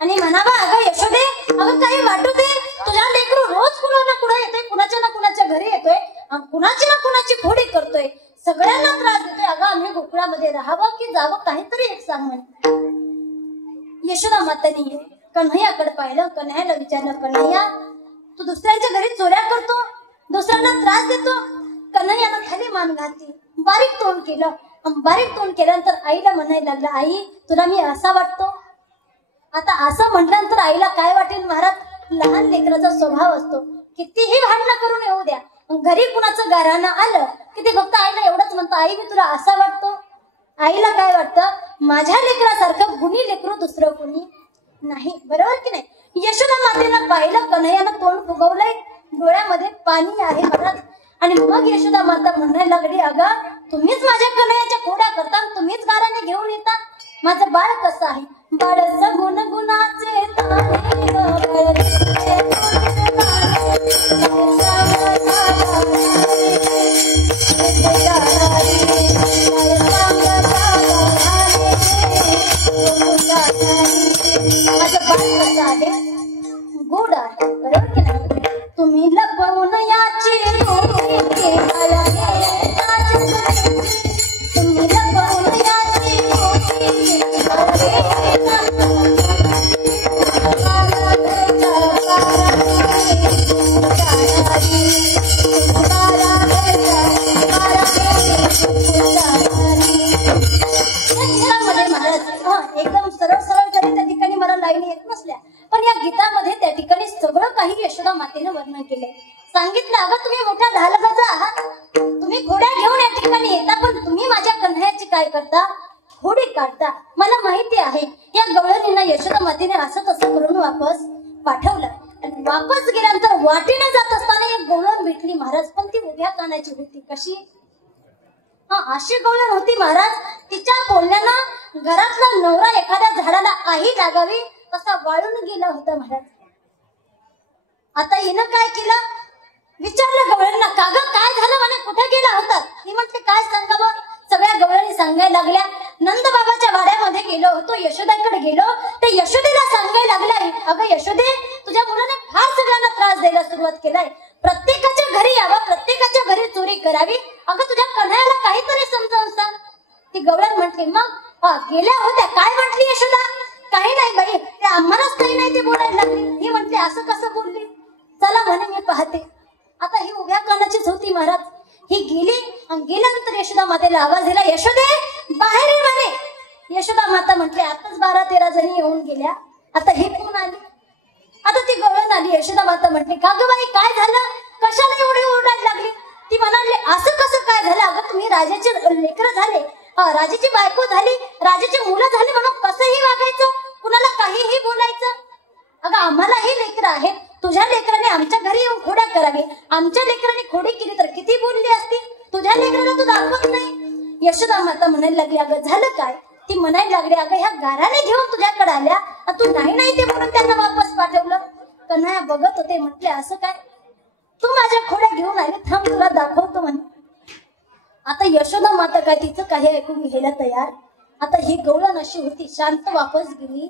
आणि म्हणावा अगं यशोदे, अगं काही वाटू दे, तुझ्या लेकरू रोज कुणा ना कुणा येतोय, कुणाच्या ना कुणाच्या घरी येतोय, कुणाची ना कुणाची खोडी करतोय, सगळ्यांना त्रास देतोय. अगं आम्ही गोकुळामध्ये राहावं की जावं, काहीतरी एक सांग म्हणे. यशोदा मातानी कन्हैयाकडे पाहिलं. कन्हैयाला विचारलं, कन्हैया तू दुसऱ्यांच्या घरी चोऱ्या करतो, दुसऱ्यांना त्रास देतो. कन्हैयानं खाली मान घातली, बारीक तोंड केलं. बारीक तोंड केल्यानंतर आईला म्हणायला लागला, आई तुला मी असा वाटतो. आता असं म्हटल्यानंतर आईला काय वाटेल महाराज? लहान लेकराचा स्वभाव असतो, कितीही भांडणं करून येऊ द्या, घरी कुणाचं गाराणं आलं की ते फक्त आईला एवढंच म्हणतं, आई मी तुला असा वाटतो. आईला काय वाटतं? माझ्या लेकरासारखं गुणी लेकरू दुसरं कुणी नाही. बरोबर की नाही? यशोदा मातेनं पाहिलं, कन्हैयानं तोंड फुगवलंय, डोळ्यामध्ये पाणी आहे महाराज. आणि मग यशोदा माता म्हणायला लागली, अगं तुम्हीच माझ्या कन्हैयाच्या खोड्या करता, तुम्हीच गाराने घेऊन येता. माझं बाळ कसं आहे? बाळ सगुण गुणाचे माझं बाळ कसं आहे? गोड आहे. बरोबर की नाही? तुम्ही लपवून याची तुम्ही लपवून याची एकदम सरळ सरळ जरी त्या ठिकाणी मला लाईनी येत नसल्या, पण या गीतामध्ये त्या ठिकाणी सगळं काही यशोदा मातेनं वर्णन केले. सांगितलं, अगं तुम्ही मोठा ढालबाजा आहात, तुम्ही घोड्या घेऊन या ठिकाणी येता, पण तुम्ही माझ्या कन्हैयाची काय करता? खोडी काढता. मला माहिती आहे या गवळणींना यशोदा मातेने असं तसं करून वापस पाठवलं. आणि वापस गेल्यानंतर वाटेने जात असताना एक गवळण भेटली महाराज, पण ती उभ्या कानाची होती. कशी? अशी गवळण होती महाराज, तिच्या बोलण्यानं घरातला नवरा एखाद्या झाडाला आई लागावी तसा वाळून गेला होता महाराज. आता हिनं काय केलं? विचारलं गवळणीला, का ग काय झालं म्हणे, कुठे गेला होता? ती म्हटली, काय सांगावं? सगळ्या गवळणी सांगायला लागल्या, नंद बाबाच्या वाड्यामध्ये गेलो होतो, यशोदाकडे गेलो, तर यशोदेला सांगायला लागलाय, अगं यशोदे तुझ्या मुलाने फार सगळ्यांना त्रास द्यायला सुरुवात केलाय, प्रत्येकाच्या घरी यावं, प्रत्येकाच्या घरी चोरी करावी, अगं तुझ्या कन्हैयाला काहीतरी समजावून सांग. ती गवळण म्हटली, मग गेल्या होत्या काय म्हटली यशोदा? काही नाही बाई, ते आम्हालाच काही नाही ते बोलायला लागली. ही म्हटली, असं कसं बोलली? चला म्हणे मी पाहते. आता ही उभ्या कानाचीच होती महाराज. ही गेली आणि गेल्यानंतर यशोदा मातेला आवाज दिला, यशोदे बाहेर ये म्हणे. यशोदा माता म्हटली, आताच 12-13 जणी येऊन गेल्या, आता हे कोण आली? आता ती गवळण आली. यशोदा माता म्हटली, का ग बाई काय झालं? कशाला एवढी ओरडायला लागली? ती म्हणाली, असं कसं काय झालं? अगं तुम्ही राजाचे लेकरं झाले, राजाची बायको झाली, राजाची मुलं झाली म्हणून कसंही वागायचं, कुणाला काहीही बोलायचं? अगं आम्हालाही लेकरं आहेत, तुझ्या लेकराने आमच्या घरी येऊन खोड्या करावी, आमच्या लेकराने खोडी केली तर किती बोलली असती, तुझ्या लेकराला तू दाखवत नाही. यशोदा माता म्हणायला लागली, अगं झालं काय? ती म्हणायला लागली, अगं ह्या गाराने घेऊन तुझ्याकडे आल्या, तू नाही ते म्हणून त्यांना वापस पाठवलं. कन्हैया बघत होते, म्हटले असं काय? तू माझ्या खोड्या घेऊन आली, थांब तुला दाखवतो म्हणे. आता यशोदा माता काय तिचं काही ऐकून घ्यायला तयार. आता ही गवळण अशी होती, शांत वापस गेली,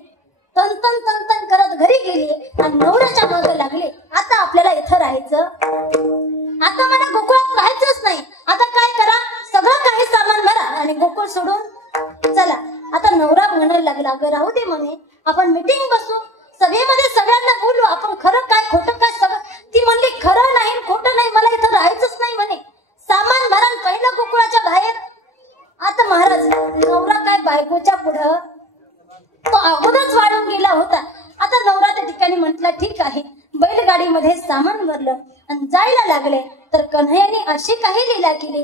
तन तन तन तन करत घरी गेली आणि नवऱ्याच्या मागे लागले. आता आपल्याला इथं राहायचं, आता मला गोकुळात राहायचंच नाही. आता काय करा, सगळं काही सामान भरा आणि गोकुळ सोडून चला. आता नवरा म्हणायला लागला, अगं राहू दे म्हणे, आपण मीटिंग बसू, सभेमध्ये सगळ्यांना बोलू, आपण खरं काय खोटं काय सगळं. ती म्हणली खरं नाही खोटं नाही, मला इथं राहायचंच नाही म्हणे, सामान भरा पहिलं गोकुळाच्या बाहेर. आता महाराज नवरा काय बायकोच्या पुढं तो अगोदरच वाढून गेला होता. आता नवरा त्या ठिकाणी म्हटला ठीक आहे, बैलगाडीमध्ये सामान भरलं आणि जायला लागले. तर कन्हैयाने अशी काही लीला केली,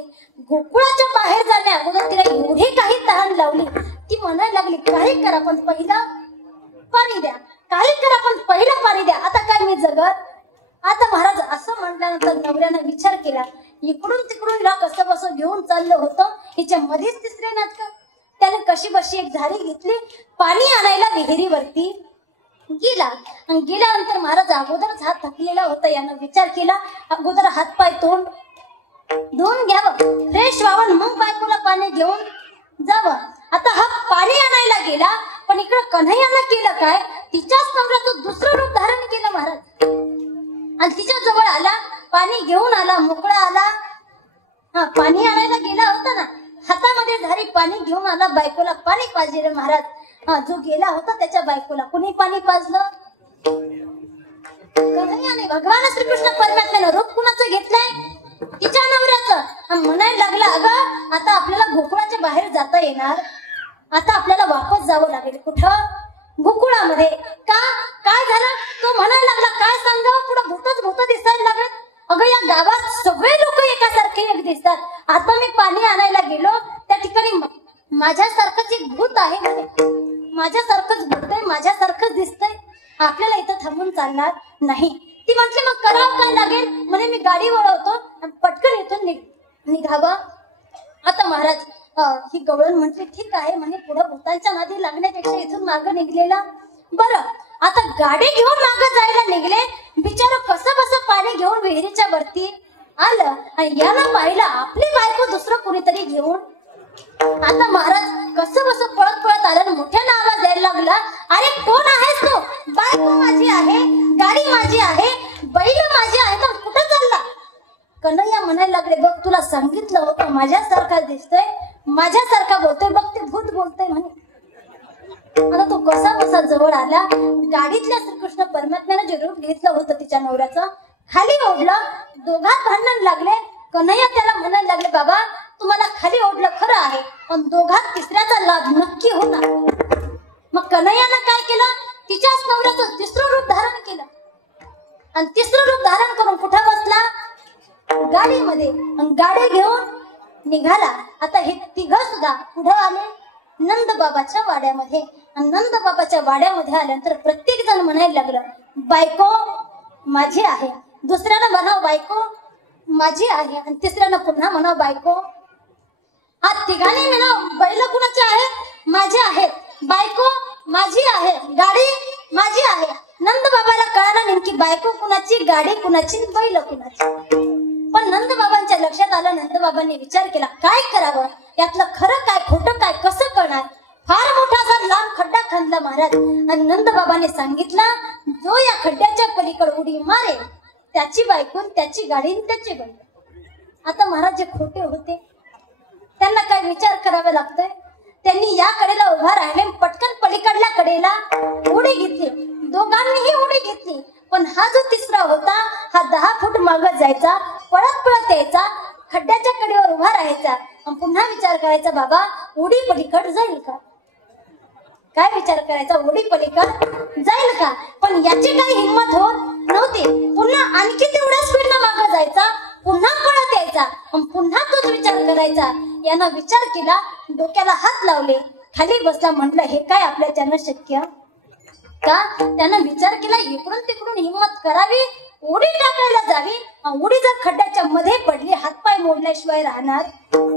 गोकुळाच्या बाहेर जाण्या अगोदर तिला एवढी काही तहान लावली, ती म्हणायला लागली काही करा पण पहिला पाणी द्या, काही करा पण पहिलं पाणी द्या, आता काय मी जगत. आता महाराज असं म्हटल्यानंतर नवऱ्यानं विचार केला, इकडून तिकडून हिला कसं बसं घेऊन चाललं होतं, हिच्या मध्येच तिसरे नाटक. त्याने कशी बशी एक झाडी घेतली, पाणी आणायला विहिरीवरती गेला आणि गेल्यानंतर महाराज अगोदरच हात थकलेला होता. यानं विचार केला अगोदर हात पाय तोंड धुवून घ्यावं, फ्रेश व्हावं, मग बायकोला पाणी घेऊन जावं. आता हा पाणी आणायला गेला, पण इकडं कन्हैयानं केलं काय, तिच्याच नवऱ्याचं दुसरं रूप धारण केलं महाराज आणि तिच्या जवळ आला, पाणी घेऊन आला, मोकळा आला. हा पाणी आणायला गेला होता ना, हातामध्ये झारी पाणी घेऊन आला, बायकोला पाणी पाजले महाराज. हा जो गेला होता त्याच्या बायकोला कुणी पाणी पाजलं, कन्हैयाने. भगवान श्रीकृष्ण परमात्म्यानं रूप कुणाचं घेतलंय, तिच्या नवऱ्याचं. म्हणायला लागला अगं आता आपल्याला गोकुळाच्या बाहेर जाता येणार, आता आपल्याला वापस जावं लागेल. कुठं, गोकुळामध्ये. का, काय झालं, तो म्हणायला लागला काय सांगावं, पुढे भूतच भूत दिसायला लागत. अगं या गावात सगळे लोक एकासारखे एक दिसतात, आता मी पाणी आणायला गेलो त्या ठिकाणी माझ्यासारखंच एक भूत आहे म्हणे, माझ्यासारखंच भूत आहे, माझ्यासारखंच दिसतंय, आपल्याला इथं थांबून चालणार नाही. ती म्हटली मग करावं काय लागेल, म्हणे मी गाडी वळवतो पटकन इथून निघावं. आता महाराज ही गवळण म्हटली ठीक आहे म्हणे, पुढे भूतांच्या नादी लागण्यापेक्षा इथून मागं निघलेला बरं. आता गाडी घेऊन मागं जायला निघले, बिचारा कसं बसं पाणी घेऊन विहिरीच्या वरती आलं आणि याला पाहिलं आपली बायको दुसरं कुणीतरी घेऊन. आता महाराज कसं बसं पळत पळत आलं, मोठ्यानं आवाज यायला लागला, अरे कोण आहेस तू, बायको माझी आहे, गाडी माझी आहे, बैल माझी आहे, तर कुठं चालला. कन्हैया म्हणायला लागले बघ तुला सांगितलं होतं माझ्यासारखा दिसतोय, माझ्यासारखा बोलतोय, बघ ते भूत बोलतोय म्हणे. आता तो कसा बसा जवळ आला, गाडीतल्या श्रीकृष्ण परमात्म्यानं जे रूप घेतलं होतं तिच्या नवऱ्याचं खाली ओढलं, दोघात भांडण लागले. कन्हैया त्याला म्हणायला लागले बाबा तुम्हाला खाली ओढलं खरं आहे, पण दोघात तिसऱ्याचा लाभ नक्की होणार. मग कन्हैयानं काय केलं, तिच्याच नवऱ्याचं तिसरं रूप धारण केलं आणि तिसरं रूप धारण करून कुठं बसला, गाडीमध्ये, गाडी घेऊन निघाला. आता हे तिघं सुद्धा पुढे आले नंद बाबाच्या वाड्यामध्ये आणि नंद बाबाच्या वाड्यामध्ये आल्यानंतर प्रत्येक जण म्हणायला लागलं बायको माझी आहे, दुसऱ्यानं म्हणाव बायको माझी आहे आणि तिसऱ्यानं पुन्हा म्हणाव बायको. हा तिघांनी म्हणाव बैल कुणाचे आहे, माझे आहेत, बायको माझी आहे, गाडी माझी आहे. नंद बाबाला कळालं नेमकी बायको कुणाची, गाडी कुणाची, बैल कुणाची. पण नंद बाबांच्या लक्षात आलं, नंद बाबांनी विचार केला काय करावं, यातलं खरं काय खोटं काय कसं कळणार. फार मोठा असा लांब खड्डा खणला महाराज आणि नंद बाबांनी सांगितलं जो या खड्ड्याच्या पलीकडे उडी मारेल त्याची बायको, त्याची गाडी, त्याची बैल. आता महाराज जे खोटे होते त्यांना काय विचार करावा लागतोय, त्यांनी या कडेला उभा राहिले, पटकन पलीकडल्या कडेला उडी घेतली, दोघांनीही उडी घेतली. पण हा जो तिसरा होता हा 10 फूट मागत जायचा, पळत पळत यायचा, खड्ड्याच्या कडेवर उभा राहायचा आणि पुन्हा विचार करायचा बाबा उडी पलीकड जाईल का, काय विचार करायचा उडी पलीकड जाईल का. पण याची काही हिंमत होत नव्हती, पुन्हा आणखी तेवढ्या स्पीडनं मागं जायचा, पुन्हा पळत यायचा आणि पुन्हा तोच विचार करायचा. यानं विचार केला, डोक्याला हात लावले, खाली बसला, म्हटलं हे काय आपल्याच्यानं शक्य का. त्यानं विचार केला इकडून तिकडून हिंमत करावी, उडी टाकायला जावी, उडी जर खड्ड्याच्या मध्ये पडली हातपाय मोडल्याशिवाय राहणार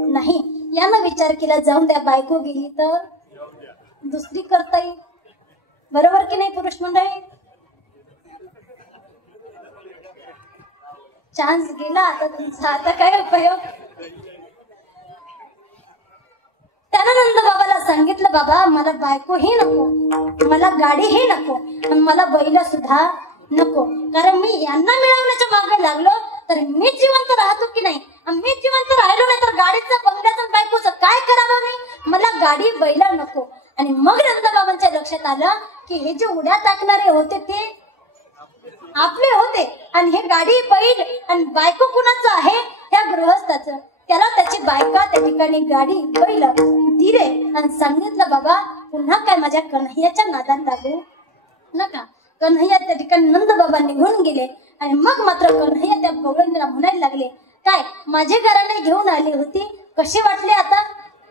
नाही. यानं विचार केला जाऊन द्या, बायको गेली तर दुसरी करता येईल, बरोबर की नाही पुरुष मंडळी. चान्स गेला आता तुमचा, आता काय उपयोग. त्यानं नंद बाबाला सांगितलं, बाबा मला बायकोही नको, मला गाडीही नको, आणि मला बैल सुद्धा नको, कारण मी यांना मिळवण्याच्या मागे लागलो तर मी जिवंत राहतो की नाही, मी जिवंत राहिलो नाही तर गाडीचं बंगल्याचं बायकोचं काय करावं मी, मला गाडी बैल नको. आणि मग नंदबाबांच्या लक्षात आलं की हे जे उड्या टाकणारे होते ते आपले होते, आणि हे गाडी बैल आणि बायको कुणाचं आहे, ह्या गृहस्थाचं. त्याला त्याची बायका त्या ठिकाणी गाडी बैल दिले आणि सांगितलं, बाबा पुन्हा काय माझ्या कन्हैयाच्या नादात लागू नका. कन्हैया त्या ठिकाणी नंदबाबा निघून गेले. आणि मग मात्र कन्हैया त्या गवळणीला म्हणायला लागले, काय माझे घराने घेऊन आली होती, कसे वाटले आता,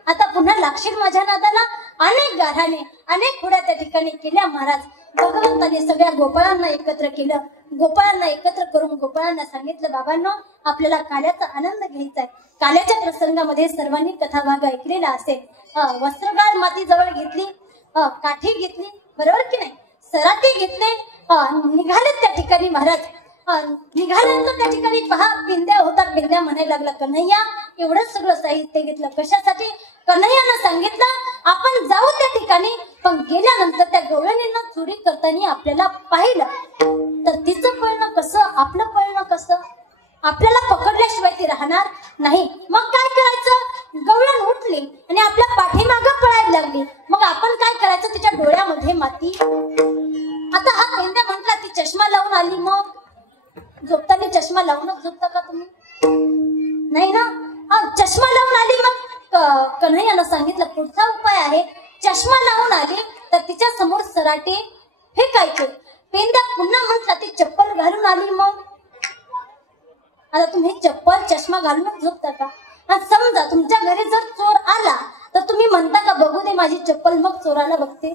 आता पुन्हा लागशील माझ्या नादाला. अनेक गाऱ्हाणे अनेक खुड्या त्या ठिकाणी केल्या महाराज. भगवंताने सगळ्या गोपाळांना एकत्र केलं. गोपाळांना एकत्र करून गोपाळांना सांगितलं, बाबांनो आपल्याला काल्याचा आनंद घ्यायचा आहे. काल्याच्या प्रसंगामध्ये सर्वांनी कथा भाग ऐकलेला असेल. वस्त्रगाळ माती जवळ घेतली, काठी घेतली, बरोबर की नाही, सराटी घेतले, निघाले त्या ठिकाणी महाराज. निघाल्यानंतर त्या ठिकाणी पहा पिंद्या होता. पिंद्या म्हणायला लागला, कन्हैया एवढंच सगळं साहित्य घेतलं कशासाठी. कन्हैयानं सांगितलं आपण जाऊ त्या ठिकाणी, पण गेल्यानंतर त्या गवळणींना चोरी करताना आपल्याला पाहिलं तर तिचं पळणं कसं, आपलं पळणं कसं, आपल्याला पकडल्याशिवाय ती राहणार नाही. मग काय करायचं, गवळण उठली आणि आपल्या पाठीमागं पळायला लागली. मग आपण काय करायचं, तिच्या डोळ्यामध्ये माती. आता हा पेंद्या म्हटला ती चष्मा लावून आली, मग झोपताना चष्मा लावूनच झोपता का तुम्ही, नाही ना. चष्मा लावून आली, मग कन्हैयानं सांगितलं पुढचा उपाय आहे, चष्मा लावून आली तर तिच्या समोर सराटे फेकायचे. पेंद्या पुन्हा म्हटला ती चप्पल घालून आली, मग आता तुम्ही चप्पल चष्मा घालूनच झोपता का. समजा तुमच्या घरी जर चोर आला तर तुम्ही म्हणता का बघू दे माझी चप्पल, मग चोराला बघते,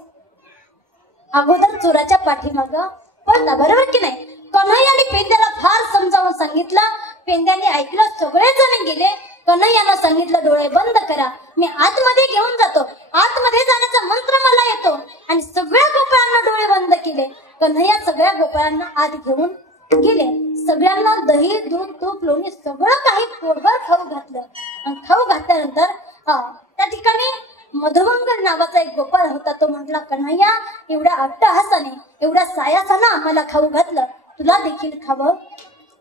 अगोदर चोराच्या पाठीमाग पळता, बरोबर की नाही. कन्हैयाने पेंद्याला फार समजावून सांगितलं. पेंद्याने ऐकलं, सगळेजण गेले. कन्हैयानं सांगितलं डोळे बंद करा, मी आतमध्ये घेऊन जातो, आतमध्ये जाण्याचा मंत्र मला येतो. आणि सगळ्या गोपाळांना डोळे बंद केले. कन्हैया सगळ्या गोपाळांना आत घेऊन गेले. सगळ्यांना दही दूध तूप लोणी सगळं काही पोटभर खाऊ घातलं. आणि खाऊ घातल्यानंतर त्या ठिकाणी मधुमंगल नावाचा एक गोपाळ होता. तो म्हटला, कन्हैया एवढ्या अट्टहासाने एवढ्या सायासाने आम्हाला खाऊ घातलं, तुला देखील खावं.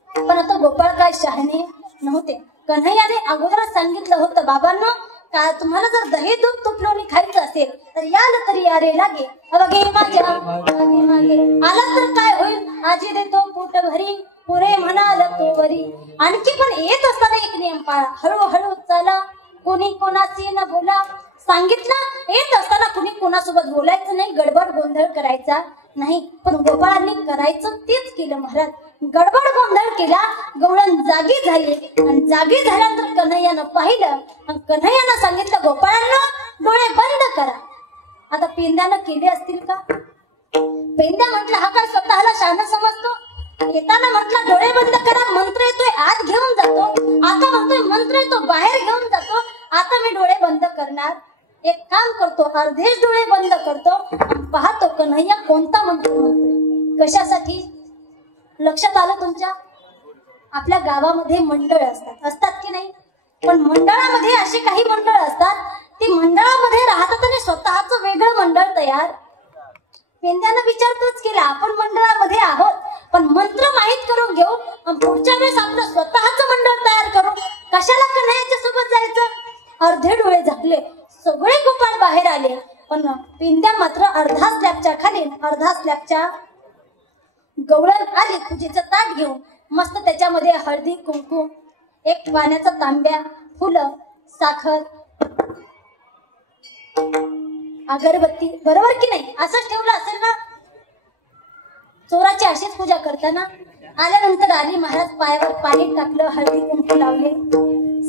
पण आता गोपाळ काय शहाणे नव्हते. कन्हैयाने अगोदरच सांगितलं होतं, बाबांनो काय तुम्हाला जर दही दूध तूप लोणी खायचं असेल तर याल तरी या रे लागे, अवघे माझ्या मागे आला तर काय होईल, आजी देतो पोट भरी, पुरे म्हणाल तो वरी. आणखी पण येत असताना एक नियम पाळा, हळूहळू चला, कोणी कोणाशी न बोला. सांगितलं येत असताना कुणी कोणासोबत बोलायचं नाही, गडबड गोंधळ करायचा नाही. पण गोपाळांनी करायचं तेच केलं महाराज. गडबड गोंधळ केला, गवळण जागी झाली. आणि जागी झाल्यानंतर कन्हैयानं पाहिलं आणि कन्हैयानं सांगितलं, गोपाळांना डोळे बंद करा. आता पेंद्यानं केले असतील का. पेंद्या म्हटलं, हा काय स्वतःला शहाणा समजतो. येताना म्हटलं डोळे बंद करा, मंत्र येतोय आत घेऊन जातो, आता म्हणतोय मंत्र येतो बाहेर घेऊन जातो, आता मी डोळे बंद करणार. एक काम करतो, अर्धेच डोळे बंद करतो, पाहतो कन्हैया कोणता मंत्र म्हणतो. कशासाठी लक्षात आलं तुमच्या. आपल्या गावामध्ये मंडळ असतात की नाही, पण मंडळामध्ये असे काही मंडळ असतात, ती मंडळामध्ये राहतात आणि स्वतःच वेगळं मंडळ तयार. पेंद्यानं विचारतोच केला, आपण मंडळामध्ये आहोत पण मंत्र माहित करून घेऊ आणि पुढच्या वेळेस आपलं स्वतःच मंडळ तयार करू. कशाला कन्हैयाच्या सोबत जायचं. अर्धे डोळे झाकले, सगळे गोपाळ बाहेर आले, पण पेंद्या मात्र अर्धा स्लॅबच्या खाली अर्धा स्लॅबच्या गवळण आली पूजेचं ताट घेऊन. मस्त त्याच्यामध्ये हळदी कुंकू, एक पाण्याचा तांब्या, फुलं, साखर, अगरबत्ती, बरोबर की नाही, असंच ठेवलं असेल ना. चोराची अशीच पूजा करताना आल्यानंतर आली महाराज, पायावर पाणी टाकलं, हळदी कुंकू लावले,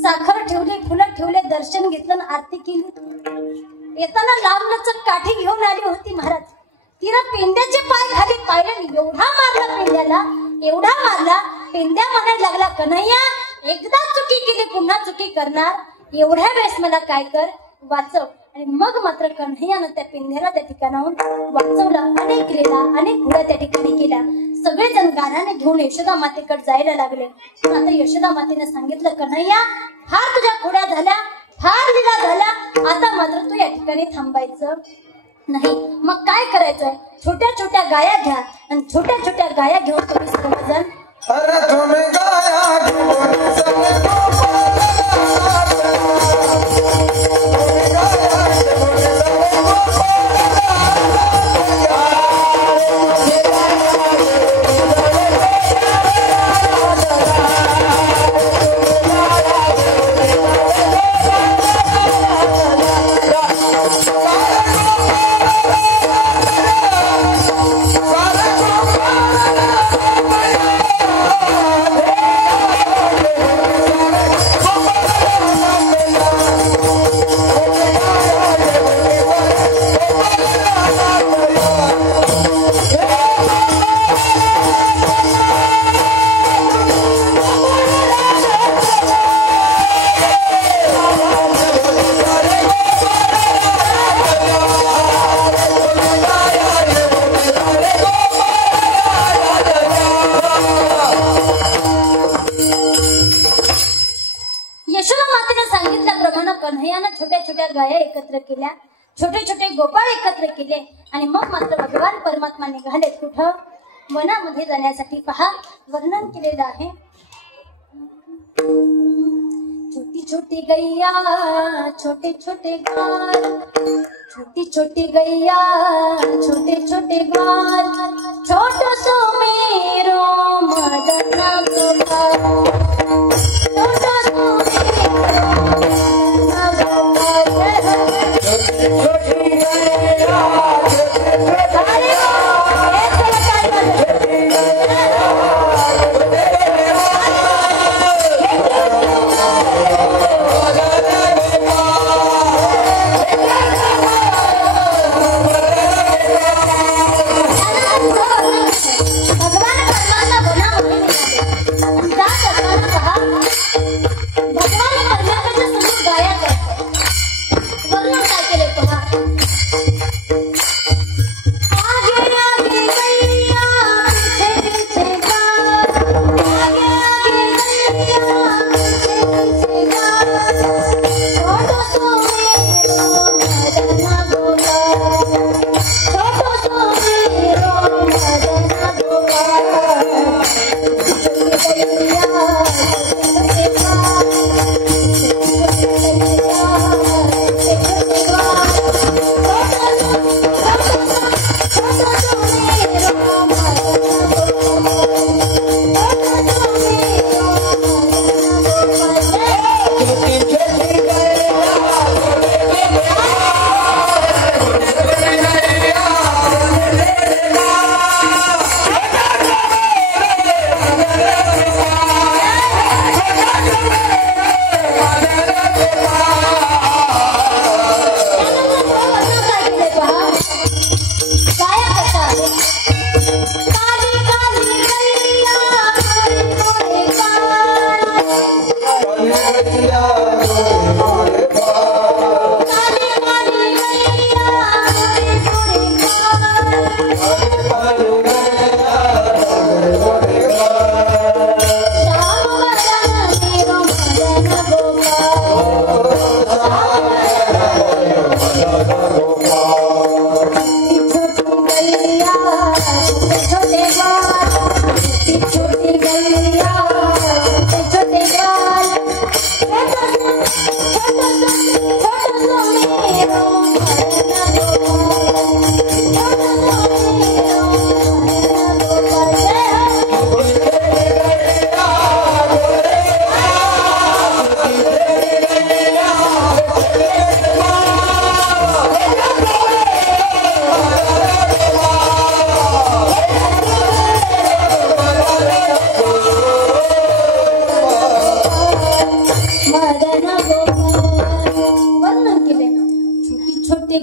साखर ठेवली, फुलं ठेवले, दर्शन घेतलं, आरती केली. येताना लांबलचक काठी घेऊन आली होती महाराज. तिनं पेंद्याचे पाय खाली पाहिलं, एवढा मारला पेंद्याला, एवढा मारला. पेंद्या म्हणायला लागला, कन्हैया एकदा चुकी केली पुन्हा चुकी करणार, एवढ्या वेळेस मला काय कर, वाचव. आणि मग मात्र कन्हैयानं त्या पेंद्याला त्या ठिकाणाहून वाचवलं. अनेक लीला अनेक घोड्या त्या ठिकाणी केल्या. सगळेजण गाण्याने घेऊन यशोदा मातेकडे जायला लागले. आता यशोदा मातेने सांगितलं, कन्हैया फार तुझ्या घोड्या झाल्या, फार लिला झाला, आता मात्र तू या ठिकाणी थांबायचं नाही. मग काय करायचं? छोट्या छोट्या गाया घ्या आणि छोट्या छोट्या गाया घेऊन तुम्ही सर्वजण छोट्या छोट्या गाया एकत्र केल्या, छोटे छोटे गोपाळ एकत्र केले आणि मग मात्र भगवान परमात्मा निघाले कुठं? वनामध्ये जाण्यासाठी. पहा वर्णन केलेलं आहे. छोटी छोटी गैया छोटे छोटे गाल, छोटी छोटी गैया छोटे छोटे गाल, छोटो सो मेरो मदना गोपाल, छोटो सो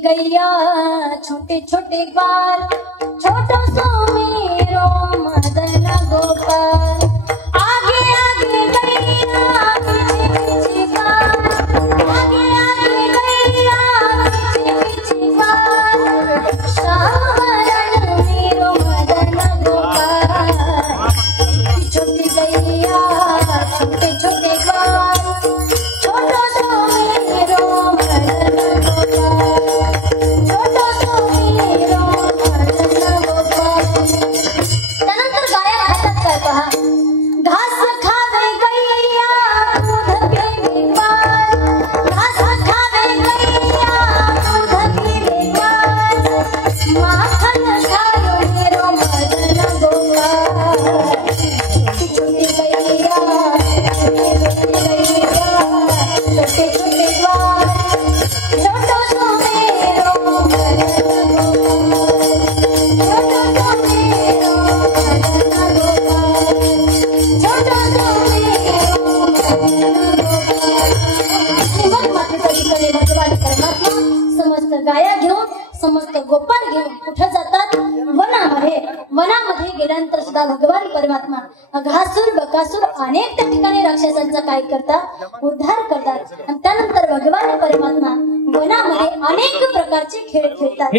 गैया छोटे छोटे बाल, छोटो सो मेरो मदन गोपाल, आगे आगे गैया पीछे पीछे बाल, आगे आगे गैया पीछे पीछे बाल, श्यामरण मेरो मदन गोपाल, छोटी गैया छोटे छोटे बाल, छोटो सो मेरो समस्त गोपाळ घेऊन कुठे जातात? वनामध्ये. वनामध्ये गेल्यानंतर सुद्धा भगवान परमात्मा अघासूर बकासूर अनेक त्या ठिकाणी राक्षसांचा काय करतात? उद्धार करतात. आणि त्यानंतर भगवान परमात्मा वनामध्ये अनेक प्रकारचे खेळ खेळतात.